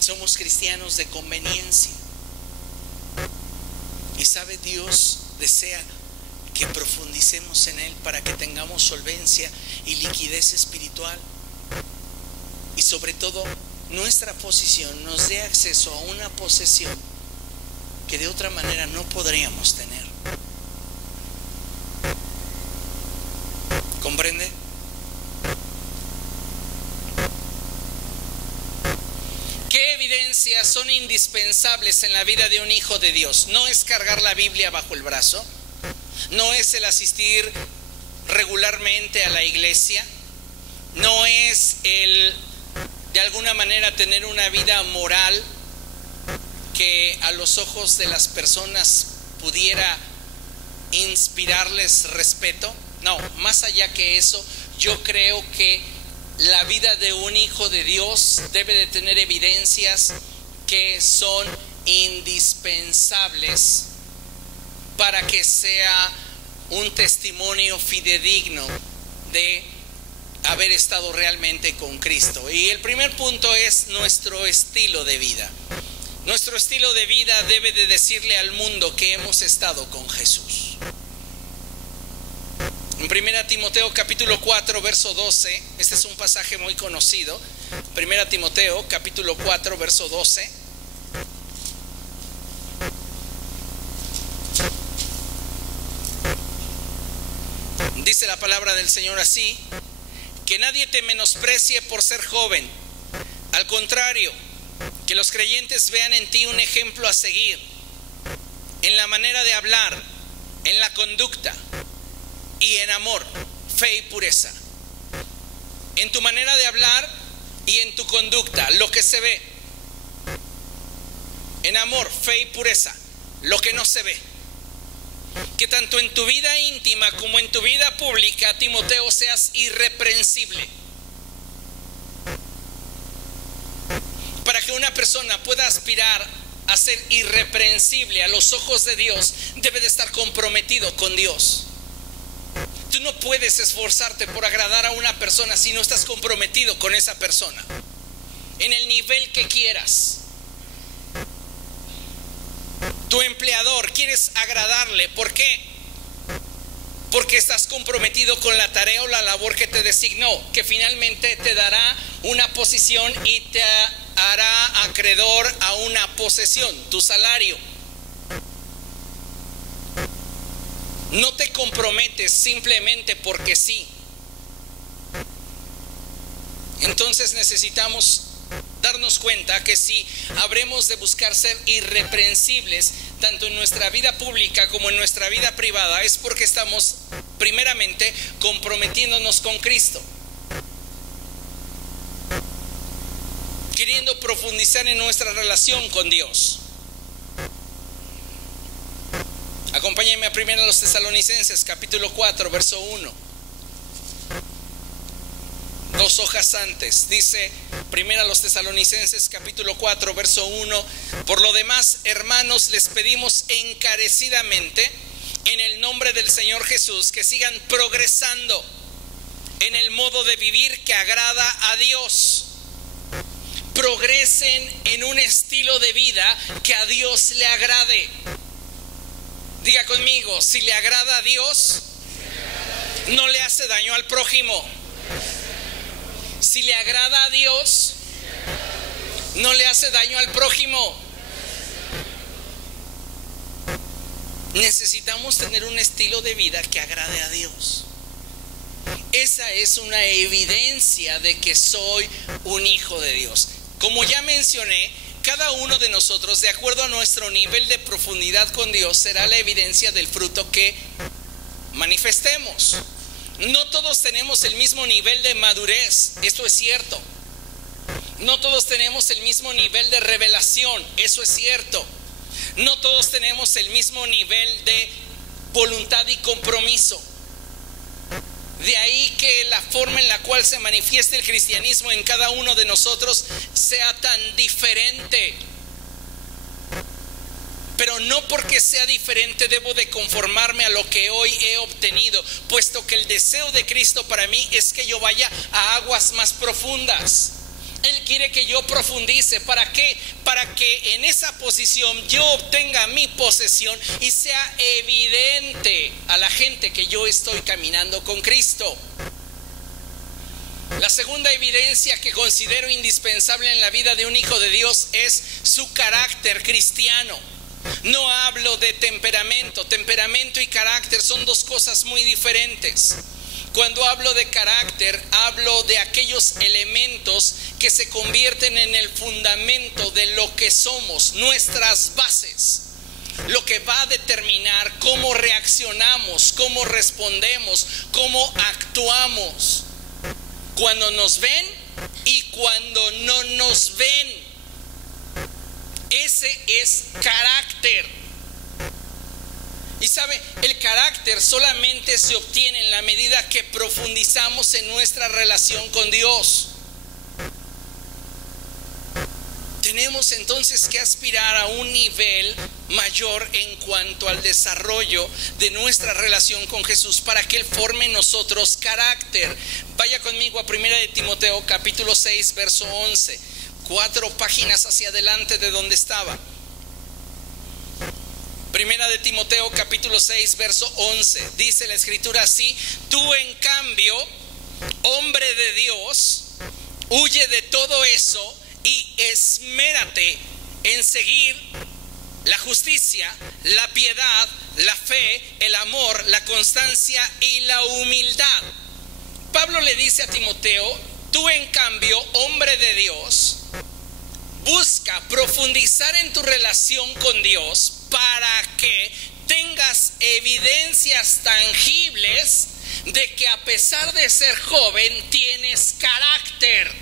Somos cristianos de conveniencia. Y sabe, Dios desea que profundicemos en Él para que tengamos solvencia y liquidez espiritual. Y sobre todo, nuestra posición nos dé acceso a una posesión que de otra manera no podríamos tener. ¿Comprende? ¿Qué evidencias son indispensables en la vida de un hijo de Dios? No es cargar la Biblia bajo el brazo, no es el asistir regularmente a la iglesia, no es el de alguna manera tener una vida moral que a los ojos de las personas pudiera inspirarles respeto. No, más allá que eso, yo creo que la vida de un hijo de Dios debe de tener evidencias que son indispensables para que sea un testimonio fidedigno de haber estado realmente con Cristo. Y el primer punto es nuestro estilo de vida. Nuestro estilo de vida debe de decirle al mundo que hemos estado con Jesús. En 1 Timoteo capítulo 4 verso 12, este es un pasaje muy conocido. 1 Timoteo capítulo 4 verso 12. Dice la palabra del Señor así: que nadie te menosprecie por ser joven. Al contrario, Que los creyentes vean en ti un ejemplo a seguir, en la manera de hablar, en la conducta y en amor, fe y pureza. En tu manera de hablar y en tu conducta, lo que se ve. En amor, fe y pureza, lo que no se ve. Que tanto en tu vida íntima como en tu vida pública, Timoteo, seas irreprensible. Para que una persona pueda aspirar a ser irreprensible a los ojos de Dios, debe de estar comprometido con Dios. Tú no puedes esforzarte por agradar a una persona si no estás comprometido con esa persona, en el nivel que quieras. Tu empleador, quieres agradarle, ¿por qué? Porque estás comprometido con la tarea o la labor que te designó, que finalmente te dará una posición y te hará acreedor a una posesión, tu salario. No te comprometes simplemente porque sí. Entonces necesitamos darnos cuenta que si habremos de buscar ser irreprensibles tanto en nuestra vida pública como en nuestra vida privada, es porque estamos primeramente comprometiéndonos con Cristo, queriendo profundizar en nuestra relación con Dios. Acompáñenme a 1 Tesalonicenses capítulo 4 verso 1. 2 hojas antes dice 1 Tesalonicenses capítulo 4 verso 1: por lo demás, hermanos, les pedimos encarecidamente en el nombre del Señor Jesús que sigan progresando en el modo de vivir que agrada a Dios. Progresen en un estilo de vida que a Dios le agrade. Diga conmigo: si le agrada a Dios, no le hace daño al prójimo. Si le agrada a Dios, no le hace daño al prójimo. Necesitamos tener un estilo de vida que agrade a Dios. Esa es una evidencia de que soy un hijo de Dios. Como ya mencioné, cada uno de nosotros, de acuerdo a nuestro nivel de profundidad con Dios, será la evidencia del fruto que manifestemos. No todos tenemos el mismo nivel de madurez, esto es cierto. No todos tenemos el mismo nivel de revelación, eso es cierto. No todos tenemos el mismo nivel de voluntad y compromiso. De ahí que la forma en la cual se manifiesta el cristianismo en cada uno de nosotros sea tan diferente. Pero no porque sea diferente debo de conformarme a lo que hoy he obtenido, puesto que el deseo de Cristo para mí es que yo vaya a aguas más profundas. Él quiere que yo profundice. ¿Para qué? Para que en esa posición yo obtenga mi posesión y sea evidente a la gente que yo estoy caminando con Cristo. La segunda evidencia que considero indispensable en la vida de un hijo de Dios es su carácter cristiano. No hablo de temperamento. Temperamento y carácter son dos cosas muy diferentes. Cuando hablo de carácter, hablo de aquellos elementos que se convierten en el fundamento de lo que somos, nuestras bases, lo que va a determinar cómo reaccionamos, cómo respondemos, cómo actuamos, cuando nos ven y cuando no nos ven. Ese es carácter. Y sabe, el carácter solamente se obtiene en la medida que profundizamos en nuestra relación con Dios. Tenemos entonces que aspirar a un nivel mayor en cuanto al desarrollo de nuestra relación con Jesús para que Él forme en nosotros carácter. Vaya conmigo a 1 Timoteo capítulo 6 verso 11, 4 páginas hacia adelante de donde estaba. 1 Timoteo capítulo 6 verso 11, dice la escritura así: tú en cambio, hombre de Dios, huye de todo eso y esmérate en seguir la justicia, la piedad, la fe, el amor, la constancia y la humildad. Pablo le dice a Timoteo: tú en cambio, hombre de Dios, busca profundizar en tu relación con Dios para que tengas evidencias tangibles de que a pesar de ser joven tienes carácter,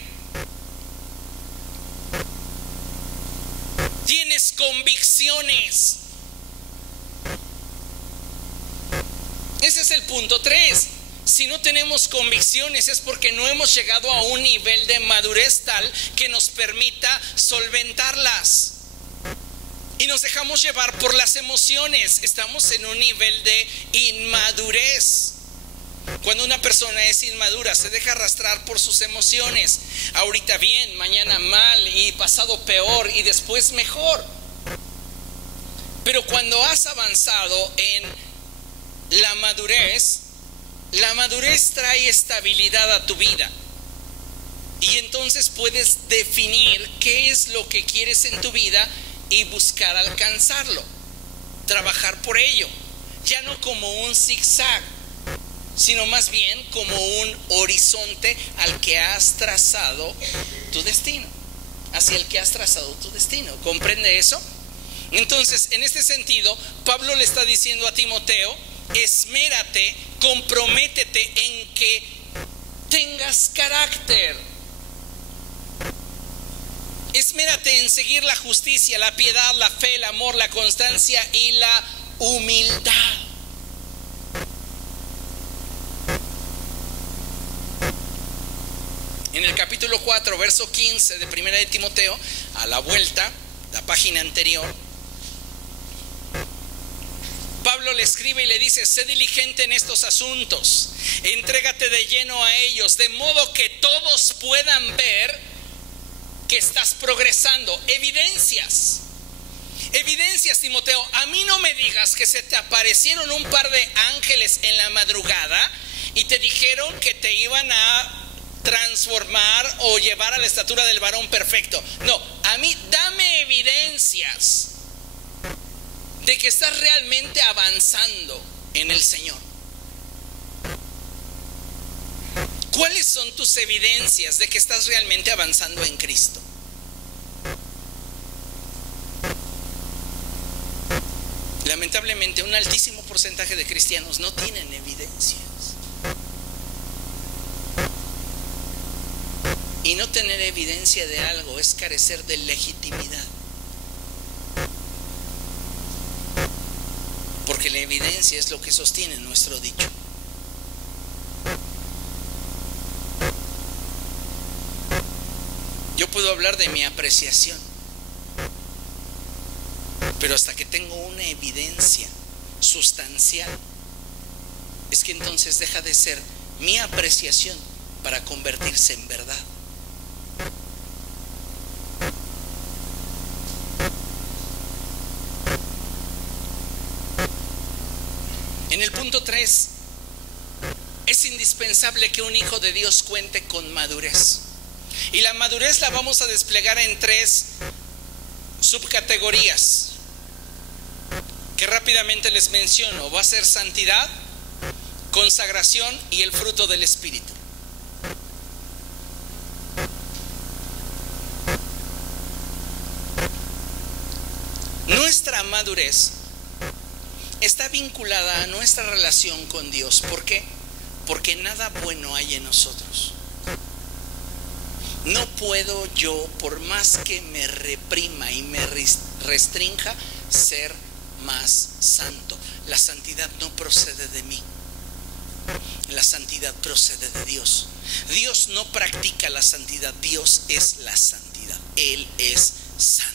tienes convicciones. Ese es el punto 3. Si no tenemos convicciones es porque no hemos llegado a un nivel de madurez tal que nos permita solventarlas. Y nos dejamos llevar por las emociones. Estamos en un nivel de inmadurez. Cuando una persona es inmadura, se deja arrastrar por sus emociones. Ahorita bien, mañana mal, y pasado peor, y después mejor. Pero cuando has avanzado en la madurez trae estabilidad a tu vida. Y entonces puedes definir qué es lo que quieres en tu vida y buscar alcanzarlo, trabajar por ello, ya no como un zigzag, sino más bien como un horizonte al que has trazado tu destino, hacia el que has trazado tu destino. ¿Comprende eso? Entonces, en este sentido, Pablo le está diciendo a Timoteo: esmérate, comprométete en que tengas carácter. Esmérate en seguir la justicia, la piedad, la fe, el amor, la constancia y la humildad. En el capítulo 4, verso 15 de Primera de Timoteo, a la vuelta, la página anterior, Pablo le escribe y le dice: sé diligente en estos asuntos, entrégate de lleno a ellos, de modo que todos puedan ver que estás progresando. Evidencias, Timoteo. A mí no me digas que se te aparecieron un par de ángeles en la madrugada y te dijeron que te iban a transformar o llevar a la estatura del varón perfecto. No, a mí dame evidencias de que estás realmente avanzando en el Señor. ¿Cuáles son tus evidencias de que estás realmente avanzando en Cristo? Lamentablemente, un altísimo porcentaje de cristianos no tienen evidencias. Y no tener evidencia de algo es carecer de legitimidad. Porque la evidencia es lo que sostiene nuestro dicho. Yo puedo hablar de mi apreciación, pero hasta que tengo una evidencia sustancial, es que entonces deja de ser mi apreciación para convertirse en verdad. En el punto 3, es indispensable que un hijo de Dios cuente con madurez. Y la madurez la vamos a desplegar en 3 subcategorías que rápidamente les menciono. Va a ser santidad, consagración y el fruto del Espíritu. Nuestra madurez está vinculada a nuestra relación con Dios. ¿Por qué? Porque nada bueno hay en nosotros. No puedo yo, por más que me reprima y me restrinja, ser más santo. La santidad no procede de mí. La santidad procede de Dios. Dios no practica la santidad, Dios es la santidad. Él es santo.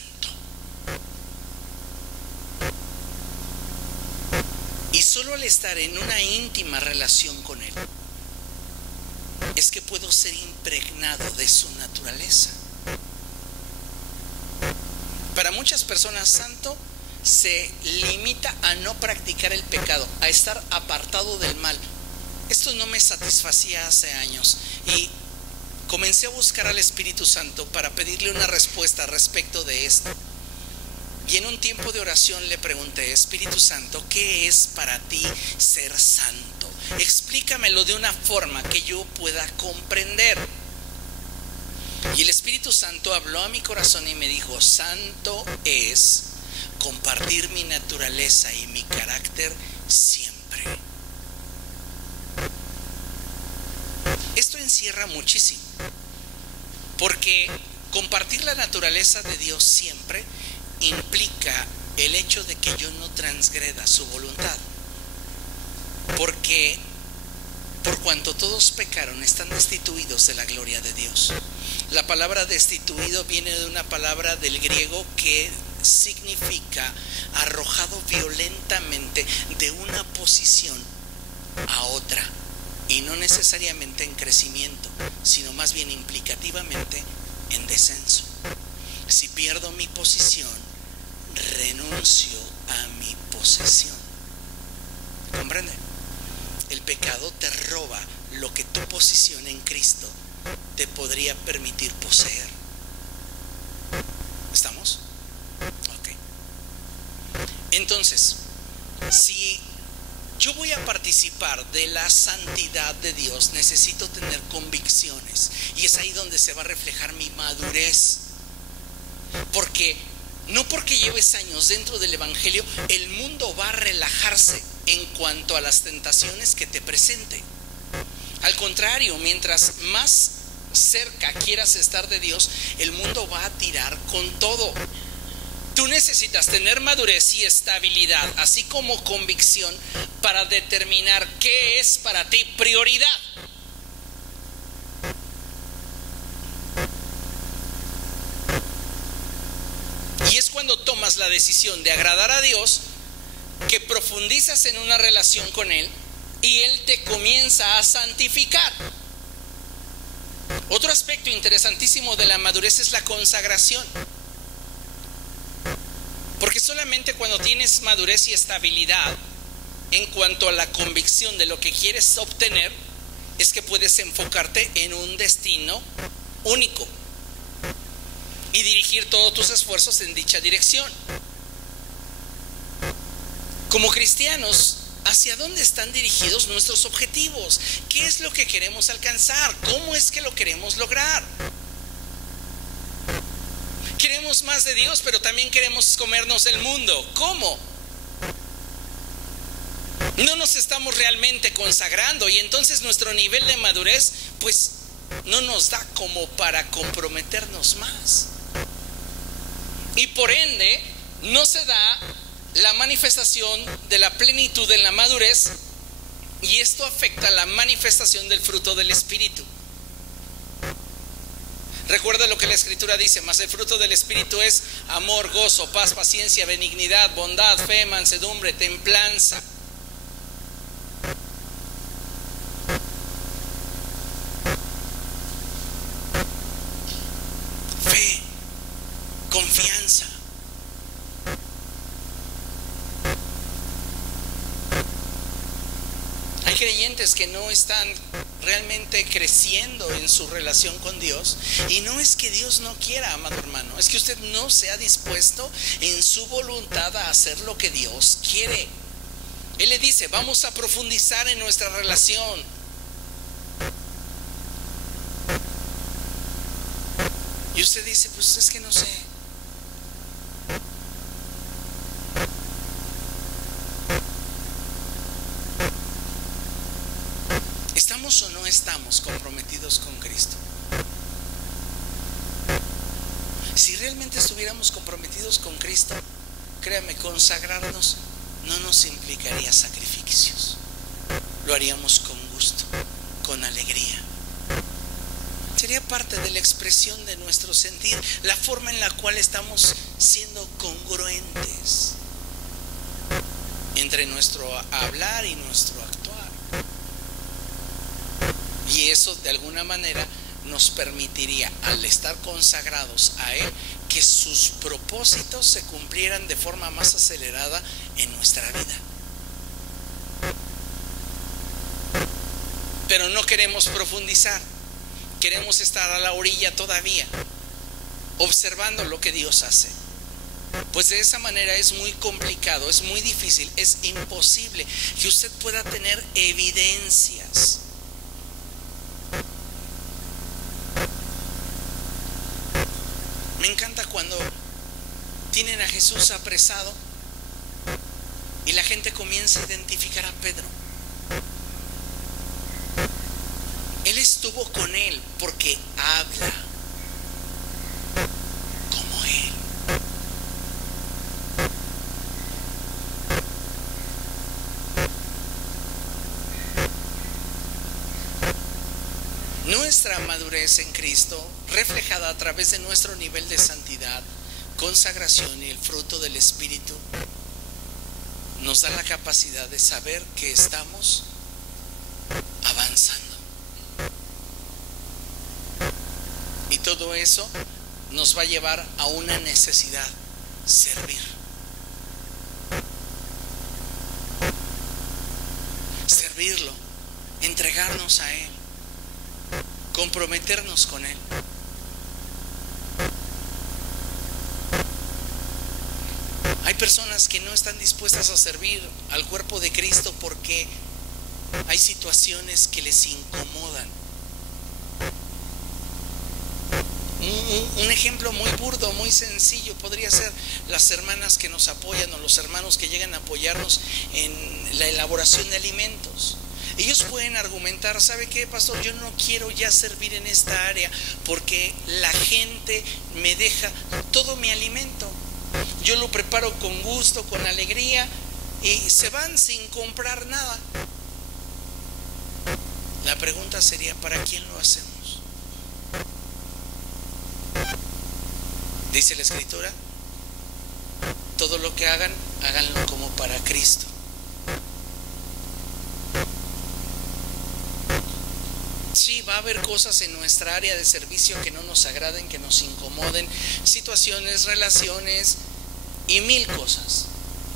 Y solo al estar en una íntima relación con Él es que puedo ser impregnado de su naturaleza. Para muchas personas, santo se limita a no practicar el pecado, a estar apartado del mal. Esto no me satisfacía hace años y comencé a buscar al Espíritu Santo para pedirle una respuesta respecto de esto. Y en un tiempo de oración le pregunté: Espíritu Santo, ¿qué es para ti ser santo? Explícamelo de una forma que yo pueda comprender. Y el Espíritu Santo habló a mi corazón y me dijo: santo es compartir mi naturaleza y mi carácter siempre. Esto encierra muchísimo, porque compartir la naturaleza de Dios siempre implica el hecho de que yo no transgreda su voluntad, porque por cuanto todos pecaron, están destituidos de la gloria de Dios. La palabra destituido viene de una palabra del griego que significa arrojado violentamente de una posición a otra, y no necesariamente en crecimiento, sino más bien implicativamente en descenso. Si pierdo mi posición, renuncio a mi posesión. ¿Comprende? El pecado te roba lo que tu posición en Cristo te podría permitir poseer. ¿Estamos? Ok. Entonces, si yo voy a participar de la santidad de Dios, necesito tener convicciones, y es ahí donde se va a reflejar mi madurez. Porque no porque lleves años dentro del Evangelio, el mundo va a relajarse en cuanto a las tentaciones que te presente. Al contrario, mientras más cerca quieras estar de Dios, el mundo va a tirar con todo. Tú necesitas tener madurez y estabilidad, así como convicción, para determinar qué es para ti prioridad. Y es cuando tomas la decisión de agradar a Dios que profundizas en una relación con Él y Él te comienza a santificar. Otro aspecto interesantísimo de la madurez es la consagración. Porque solamente cuando tienes madurez y estabilidad en cuanto a la convicción de lo que quieres obtener, es que puedes enfocarte en un destino único y dirigir todos tus esfuerzos en dicha dirección. Como cristianos, ¿hacia dónde están dirigidos nuestros objetivos? ¿Qué es lo que queremos alcanzar? ¿Cómo es que lo queremos lograr? Queremos más de Dios, pero también queremos comernos el mundo. ¿Cómo? No nos estamos realmente consagrando, y entonces nuestro nivel de madurez pues no nos da como para comprometernos más, y por ende no se da la manifestación de la plenitud en la madurez, y esto afecta la manifestación del fruto del Espíritu. Recuerda lo que la Escritura dice: mas el fruto del Espíritu es amor, gozo, paz, paciencia, benignidad, bondad, fe, mansedumbre, templanza. Fe, confianza. Hay creyentes que no están realmente creciendo en su relación con Dios, y no es que Dios no quiera, amado hermano, es que usted no se ha dispuesto en su voluntad a hacer lo que Dios quiere. Él le dice: vamos a profundizar en nuestra relación. Y usted dice: pues es que no sé. ¿Estamos o no estamos comprometidos con Cristo? Si realmente estuviéramos comprometidos con Cristo, créame, consagrarnos no nos implicaría sacrificios. Lo haríamos con gusto, con alegría. Sería parte de la expresión de nuestro sentir, la forma en la cual estamos siendo congruentes entre nuestro hablar y nuestro actuar. Y eso de alguna manera nos permitiría, al estar consagrados a Él, que sus propósitos se cumplieran de forma más acelerada en nuestra vida. Pero no queremos profundizar, queremos estar a la orilla todavía, observando lo que Dios hace. Pues de esa manera es muy complicado, es muy difícil, es imposible que usted pueda tener evidencias tienen a Jesús apresado y la gente comienza a identificar a Pedro. Él estuvo con él porque habla como él. Nuestra madurez en Cristo, reflejada a través de nuestro nivel de santidad, consagración y el fruto del Espíritu, nos da la capacidad de saber que estamos avanzando. Y todo eso nos va a llevar a una necesidad: servir. Servirlo, entregarnos a Él, comprometernos con Él. Hay personas que no están dispuestas a servir al cuerpo de Cristo porque hay situaciones que les incomodan. Un ejemplo muy burdo, muy sencillo, podría ser las hermanas que nos apoyan o los hermanos que llegan a apoyarnos en la elaboración de alimentos. Ellos pueden argumentar: ¿sabe qué, pastor? Yo no quiero ya servir en esta área porque la gente me deja todo mi alimento. Yo lo preparo con gusto, con alegría, y se van sin comprar nada. La pregunta sería: ¿para quién lo hacemos? Dice la Escritura: todo lo que hagan, háganlo como para Cristo. Sí, va a haber cosas en nuestra área de servicio que no nos agraden, que nos incomoden, situaciones, relaciones y mil cosas.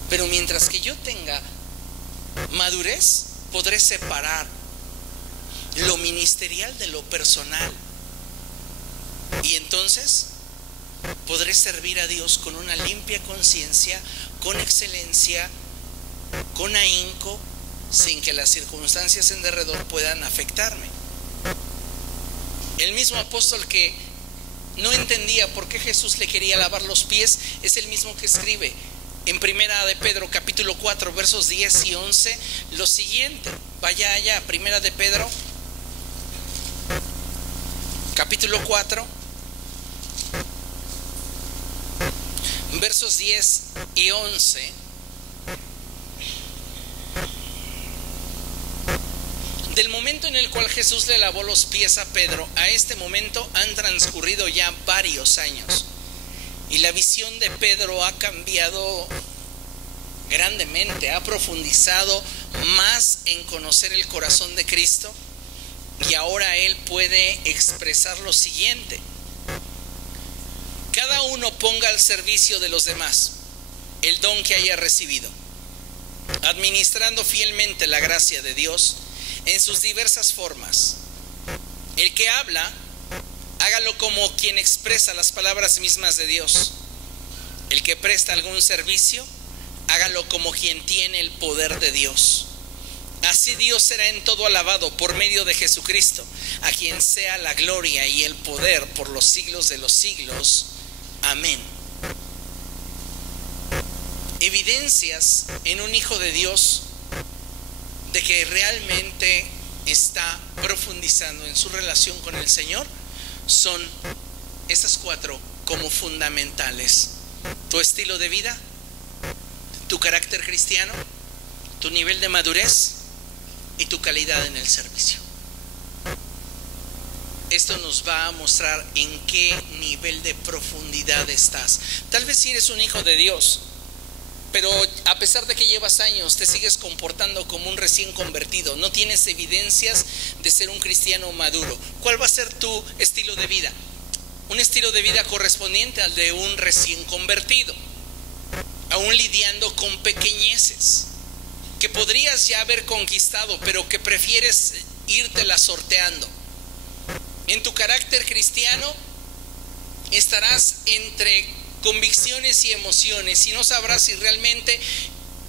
Pero mientras que yo tenga madurez, podré separar lo ministerial de lo personal. Y entonces podré servir a Dios con una limpia conciencia, con excelencia, con ahínco, sin que las circunstancias en derredor puedan afectarme. El mismo apóstol que no entendía por qué Jesús le quería lavar los pies es el mismo que escribe en Primera de Pedro capítulo 4 versos 10 y 11 lo siguiente. Vaya allá, Primera de Pedro capítulo 4 versos 10 y 11. Del momento en el cual Jesús le lavó los pies a Pedro, a este momento han transcurrido ya varios años. Y la visión de Pedro ha cambiado grandemente, ha profundizado más en conocer el corazón de Cristo. Y ahora él puede expresar lo siguiente: cada uno ponga al servicio de los demás el don que haya recibido, administrando fielmente la gracia de Dios en sus diversas formas. El que habla, hágalo como quien expresa las palabras mismas de Dios. El que presta algún servicio, hágalo como quien tiene el poder de Dios. Así Dios será en todo alabado por medio de Jesucristo, a quien sea la gloria y el poder por los siglos de los siglos. Amén. Evidencias en un hijo de Dios de que realmente está profundizando en su relación con el Señor son estas cuatro como fundamentales: tu estilo de vida, tu carácter cristiano, tu nivel de madurez y tu calidad en el servicio. Esto nos va a mostrar en qué nivel de profundidad estás. Tal vez si eres un hijo de Dios, pero a pesar de que llevas años, te sigues comportando como un recién convertido. No tienes evidencias de ser un cristiano maduro. ¿Cuál va a ser tu estilo de vida? Un estilo de vida correspondiente al de un recién convertido, aún lidiando con pequeñeces que podrías ya haber conquistado, pero que prefieres írtela sorteando. En tu carácter cristiano estarás entre convicciones y emociones y no sabrás si realmente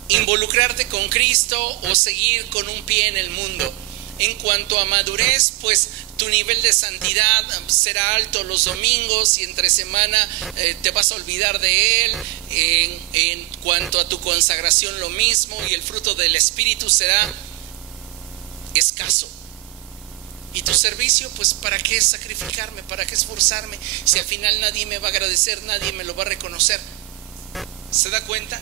involucrarte con Cristo o seguir con un pie en el mundo. En cuanto a madurez, pues Tu nivel de santidad será alto los domingos y entre semana te vas a olvidar de Él. En cuanto a tu consagración, lo mismo, y el fruto del Espíritu será escaso. Y tu servicio, pues ¿para qué sacrificarme? ¿Para qué esforzarme? Si al final nadie me va a agradecer, nadie me lo va a reconocer. ¿Se da cuenta?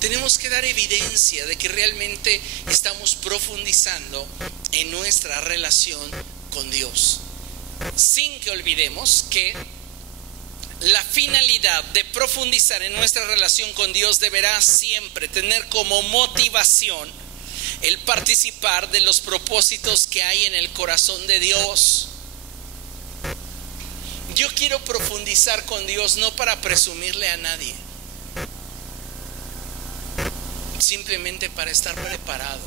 Tenemos que dar evidencia de que realmente estamos profundizando en nuestra relación con Dios, sin que olvidemos que la finalidad de profundizar en nuestra relación con Dios deberá siempre tener como motivación el participar de los propósitos que hay en el corazón de Dios. Yo quiero profundizar con Dios no para presumirle a nadie, simplemente para estar preparado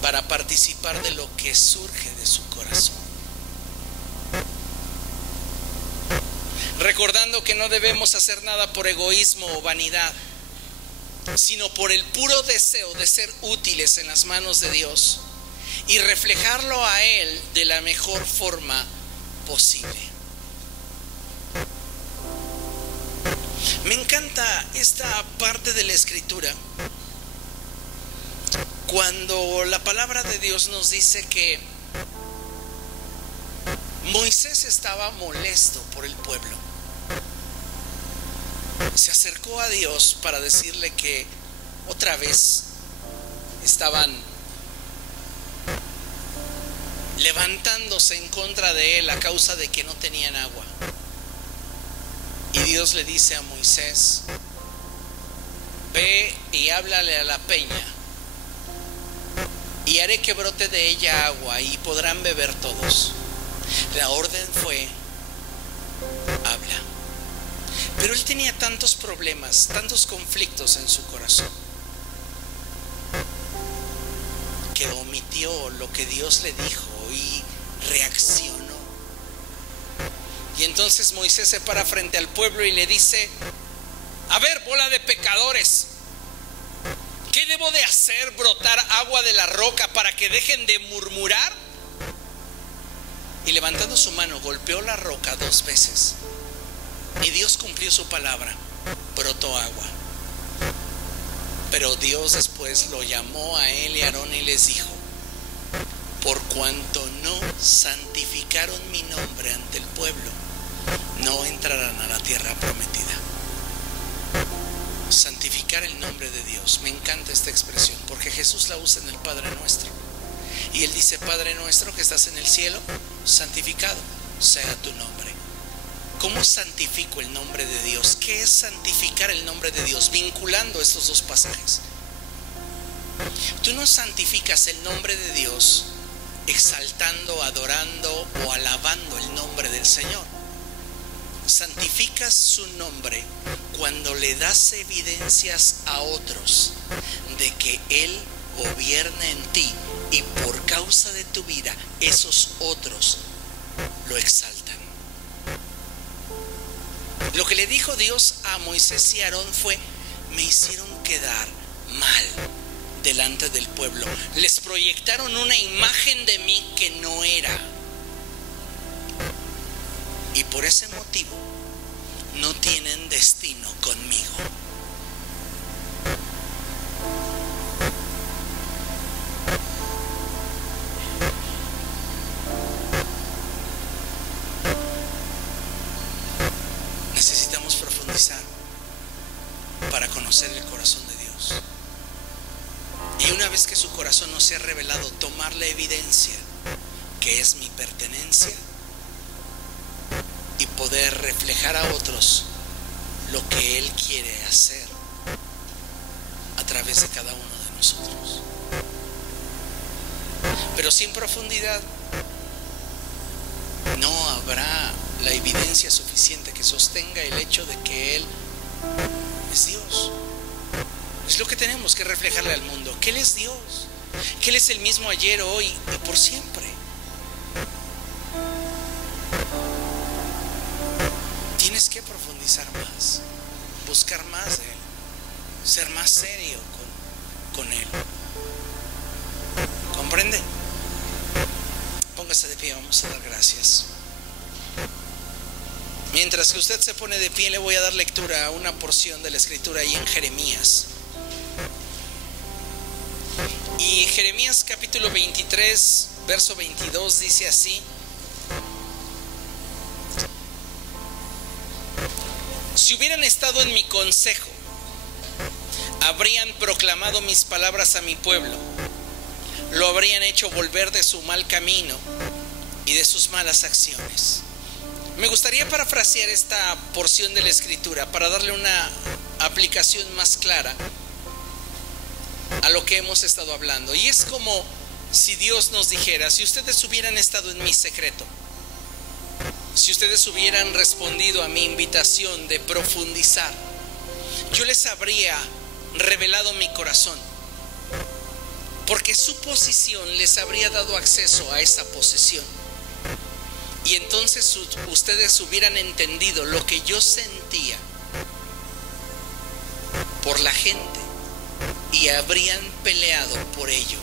para participar de lo que surge de su corazón. Recordando que no debemos hacer nada por egoísmo o vanidad, sino por el puro deseo de ser útiles en las manos de Dios y reflejarlo a Él de la mejor forma posible. Me encanta esta parte de la Escritura cuando la palabra de Dios nos dice que Moisés estaba molesto por el pueblo. Se acercó a Dios para decirle que otra vez estaban levantándose en contra de él a causa de que no tenían agua. Y Dios le dice a Moisés: ve y háblale a la peña, y haré que brote de ella agua, y podrán beber todos. La orden fue: habla. Pero él tenía tantos problemas, tantos conflictos en su corazón, que omitió lo que Dios le dijo y reaccionó. Y entonces Moisés se para frente al pueblo y le dice: a ver, bola de pecadores, ¿qué debo de hacer? ¿Brotar agua de la roca para que dejen de murmurar? Y levantando su mano golpeó la roca 2 veces. Y Dios cumplió su palabra, brotó agua. Pero Dios después lo llamó a él y a Aarón y les dijo: por cuanto no santificaron mi nombre ante el pueblo, no entrarán a la tierra prometida. Santificar el nombre de Dios. Me encanta esta expresión porque Jesús la usa en el Padre Nuestro. Y Él dice: Padre nuestro que estás en el cielo, santificado sea tu nombre. ¿Cómo santifico el nombre de Dios? ¿Qué es santificar el nombre de Dios? Vinculando estos 2 pasajes. Tú no santificas el nombre de Dios exaltando, adorando o alabando el nombre del Señor. Santificas su nombre cuando le das evidencias a otros de que Él gobierna en ti, y por causa de tu vida esos otros lo exaltan. Lo que le dijo Dios a Moisés y a Aarón fue: me hicieron quedar mal delante del pueblo, les proyectaron una imagen de mí que no era, y por ese motivo no tienen destino conmigo. Necesitamos profundizar para conocer el corazón de Dios. Y una vez que su corazón nos sea revelado, tomar la evidencia que es mi pertenencia y poder reflejar a otros lo que Él quiere hacer a través de cada uno de nosotros. Pero sin profundidad no habrá la evidencia suficiente que sostenga el hecho de que Él es Dios. Es lo que tenemos que reflejarle al mundo, que Él es Dios, que Él es el mismo ayer, hoy y por siempre. Tienes que profundizar más, buscar más de Él, ser más serio con Él. ¿Comprende? Póngase de pie, vamos a dar gracias. Mientras que usted se pone de pie, le voy a dar lectura a una porción de la escritura ahí en Jeremías. Y Jeremías capítulo 23, verso 22 dice así: si hubieran estado en mi consejo, habrían proclamado mis palabras a mi pueblo, lo habrían hecho volver de su mal camino y de sus malas acciones. Me gustaría parafrasear esta porción de la escritura para darle una aplicación más clara a lo que hemos estado hablando. Y es como si Dios nos dijera: si ustedes hubieran estado en mi secreto, si ustedes hubieran respondido a mi invitación de profundizar, yo les habría revelado mi corazón, porque su posición les habría dado acceso a esa posesión. Y entonces ustedes hubieran entendido lo que yo sentía por la gente y habrían peleado por ello,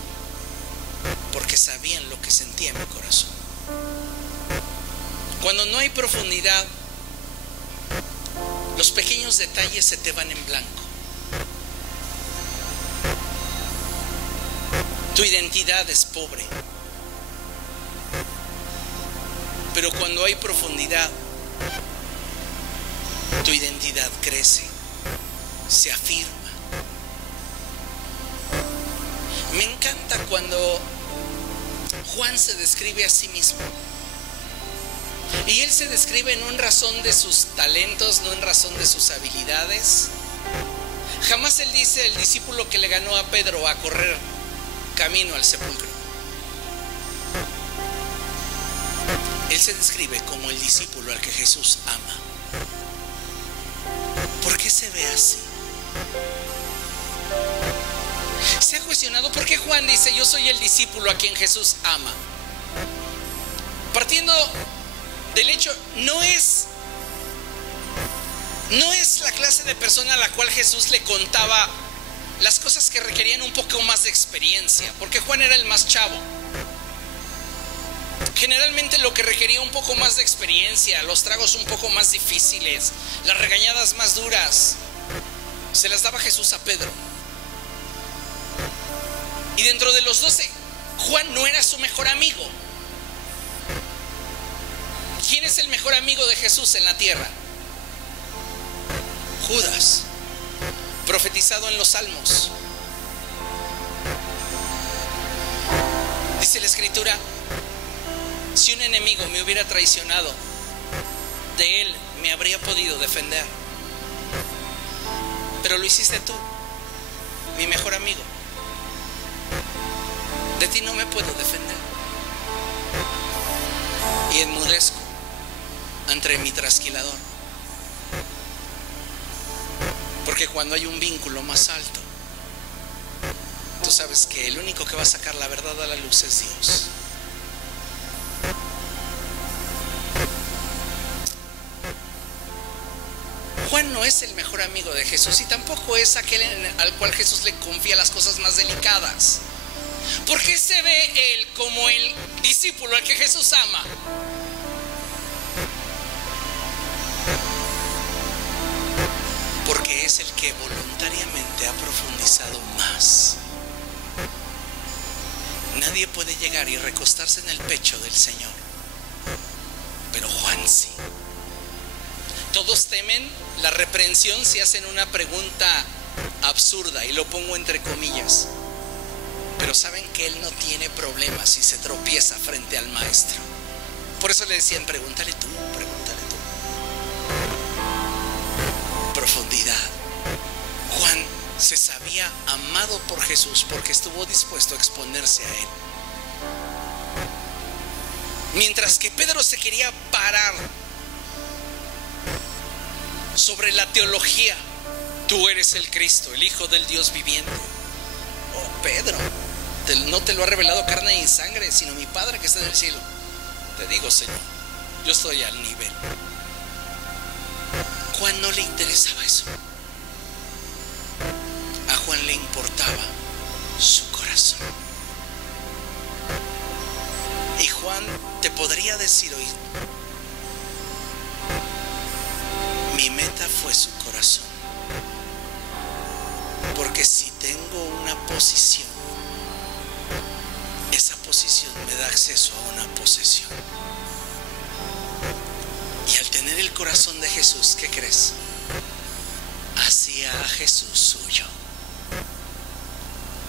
porque sabían lo que sentía en mi corazón. Cuando no hay profundidad, los pequeños detalles se te van en blanco. Tu identidad es pobre. Pero cuando hay profundidad, tu identidad crece, se afirma. Me encanta cuando Juan se describe a sí mismo. Y él se describe no en razón de sus talentos, no en razón de sus habilidades. Jamás él dice el discípulo que le ganó a Pedro a correr camino al sepulcro. Él se describe como el discípulo al que Jesús ama. ¿Por qué se ve así? ¿Se ha cuestionado por qué Juan dice: yo soy el discípulo a quien Jesús ama? Partiendo del hecho, no es la clase de persona a la cual Jesús le contaba las cosas que requerían un poco más de experiencia, porque Juan era el más chavo. Generalmente lo que requería un poco más de experiencia, los tragos un poco más difíciles, las regañadas más duras, se las daba Jesús a Pedro. Y dentro de los 12, Juan no era su mejor amigo. ¿Quién es el mejor amigo de Jesús en la tierra? Judas, profetizado en los Salmos. Dice la escritura: si un enemigo me hubiera traicionado, de él me habría podido defender. Pero lo hiciste tú, mi mejor amigo. De ti no me puedo defender. Y enmudezco ante mi trasquilador. Porque cuando hay un vínculo más alto, tú sabes que el único que va a sacar la verdad a la luz es Dios. Juan no es el mejor amigo de Jesús y tampoco es aquel al cual Jesús le confía las cosas más delicadas. ¿Por qué se ve él como el discípulo al que Jesús ama? Porque es el que voluntariamente ha profundizado más. Nadie puede llegar y recostarse en el pecho del Señor, pero Juan sí. Todos temen la reprensión si hacen una pregunta absurda, y lo pongo entre comillas, pero saben que él no tiene problemas si se tropieza frente al maestro. Por eso le decían: pregúntale tú, pregúntale tú. Profundidad. Juan se sabía amado por Jesús porque estuvo dispuesto a exponerse a él. Mientras que Pedro se quería parar sobre la teología: tú eres el Cristo, el Hijo del Dios viviente. Oh, Pedro, no te lo ha revelado carne y sangre, sino mi Padre que está en el cielo. Te digo, Señor, yo estoy al nivel. Juan no le interesaba eso. A Juan le importaba su corazón. Y Juan podría decir hoy, mi meta fue su corazón. Porque si tengo una posición, esa posición me da acceso a una posesión. Y al tener el corazón de Jesús, ¿qué crees? Hacía a Jesús suyo.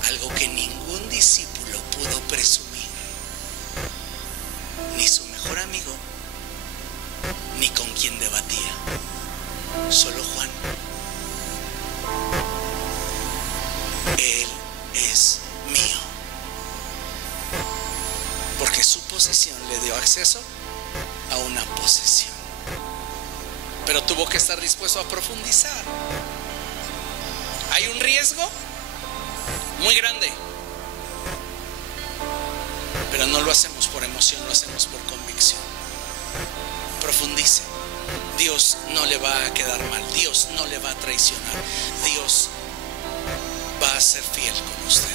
Algo que ningún discípulo pudo presumir. Ni su mejor amigo, ni con quien debatía. Solo Juan. Él es mío. Porque su posesión le dio acceso a una posesión. Pero tuvo que estar dispuesto a profundizar. Hay un riesgo muy grande. Pero no lo hacemos por emoción, lo hacemos por convicción. Profundice. Dios no le va a quedar mal. Dios no le va a traicionar. Dios va a ser fiel con usted.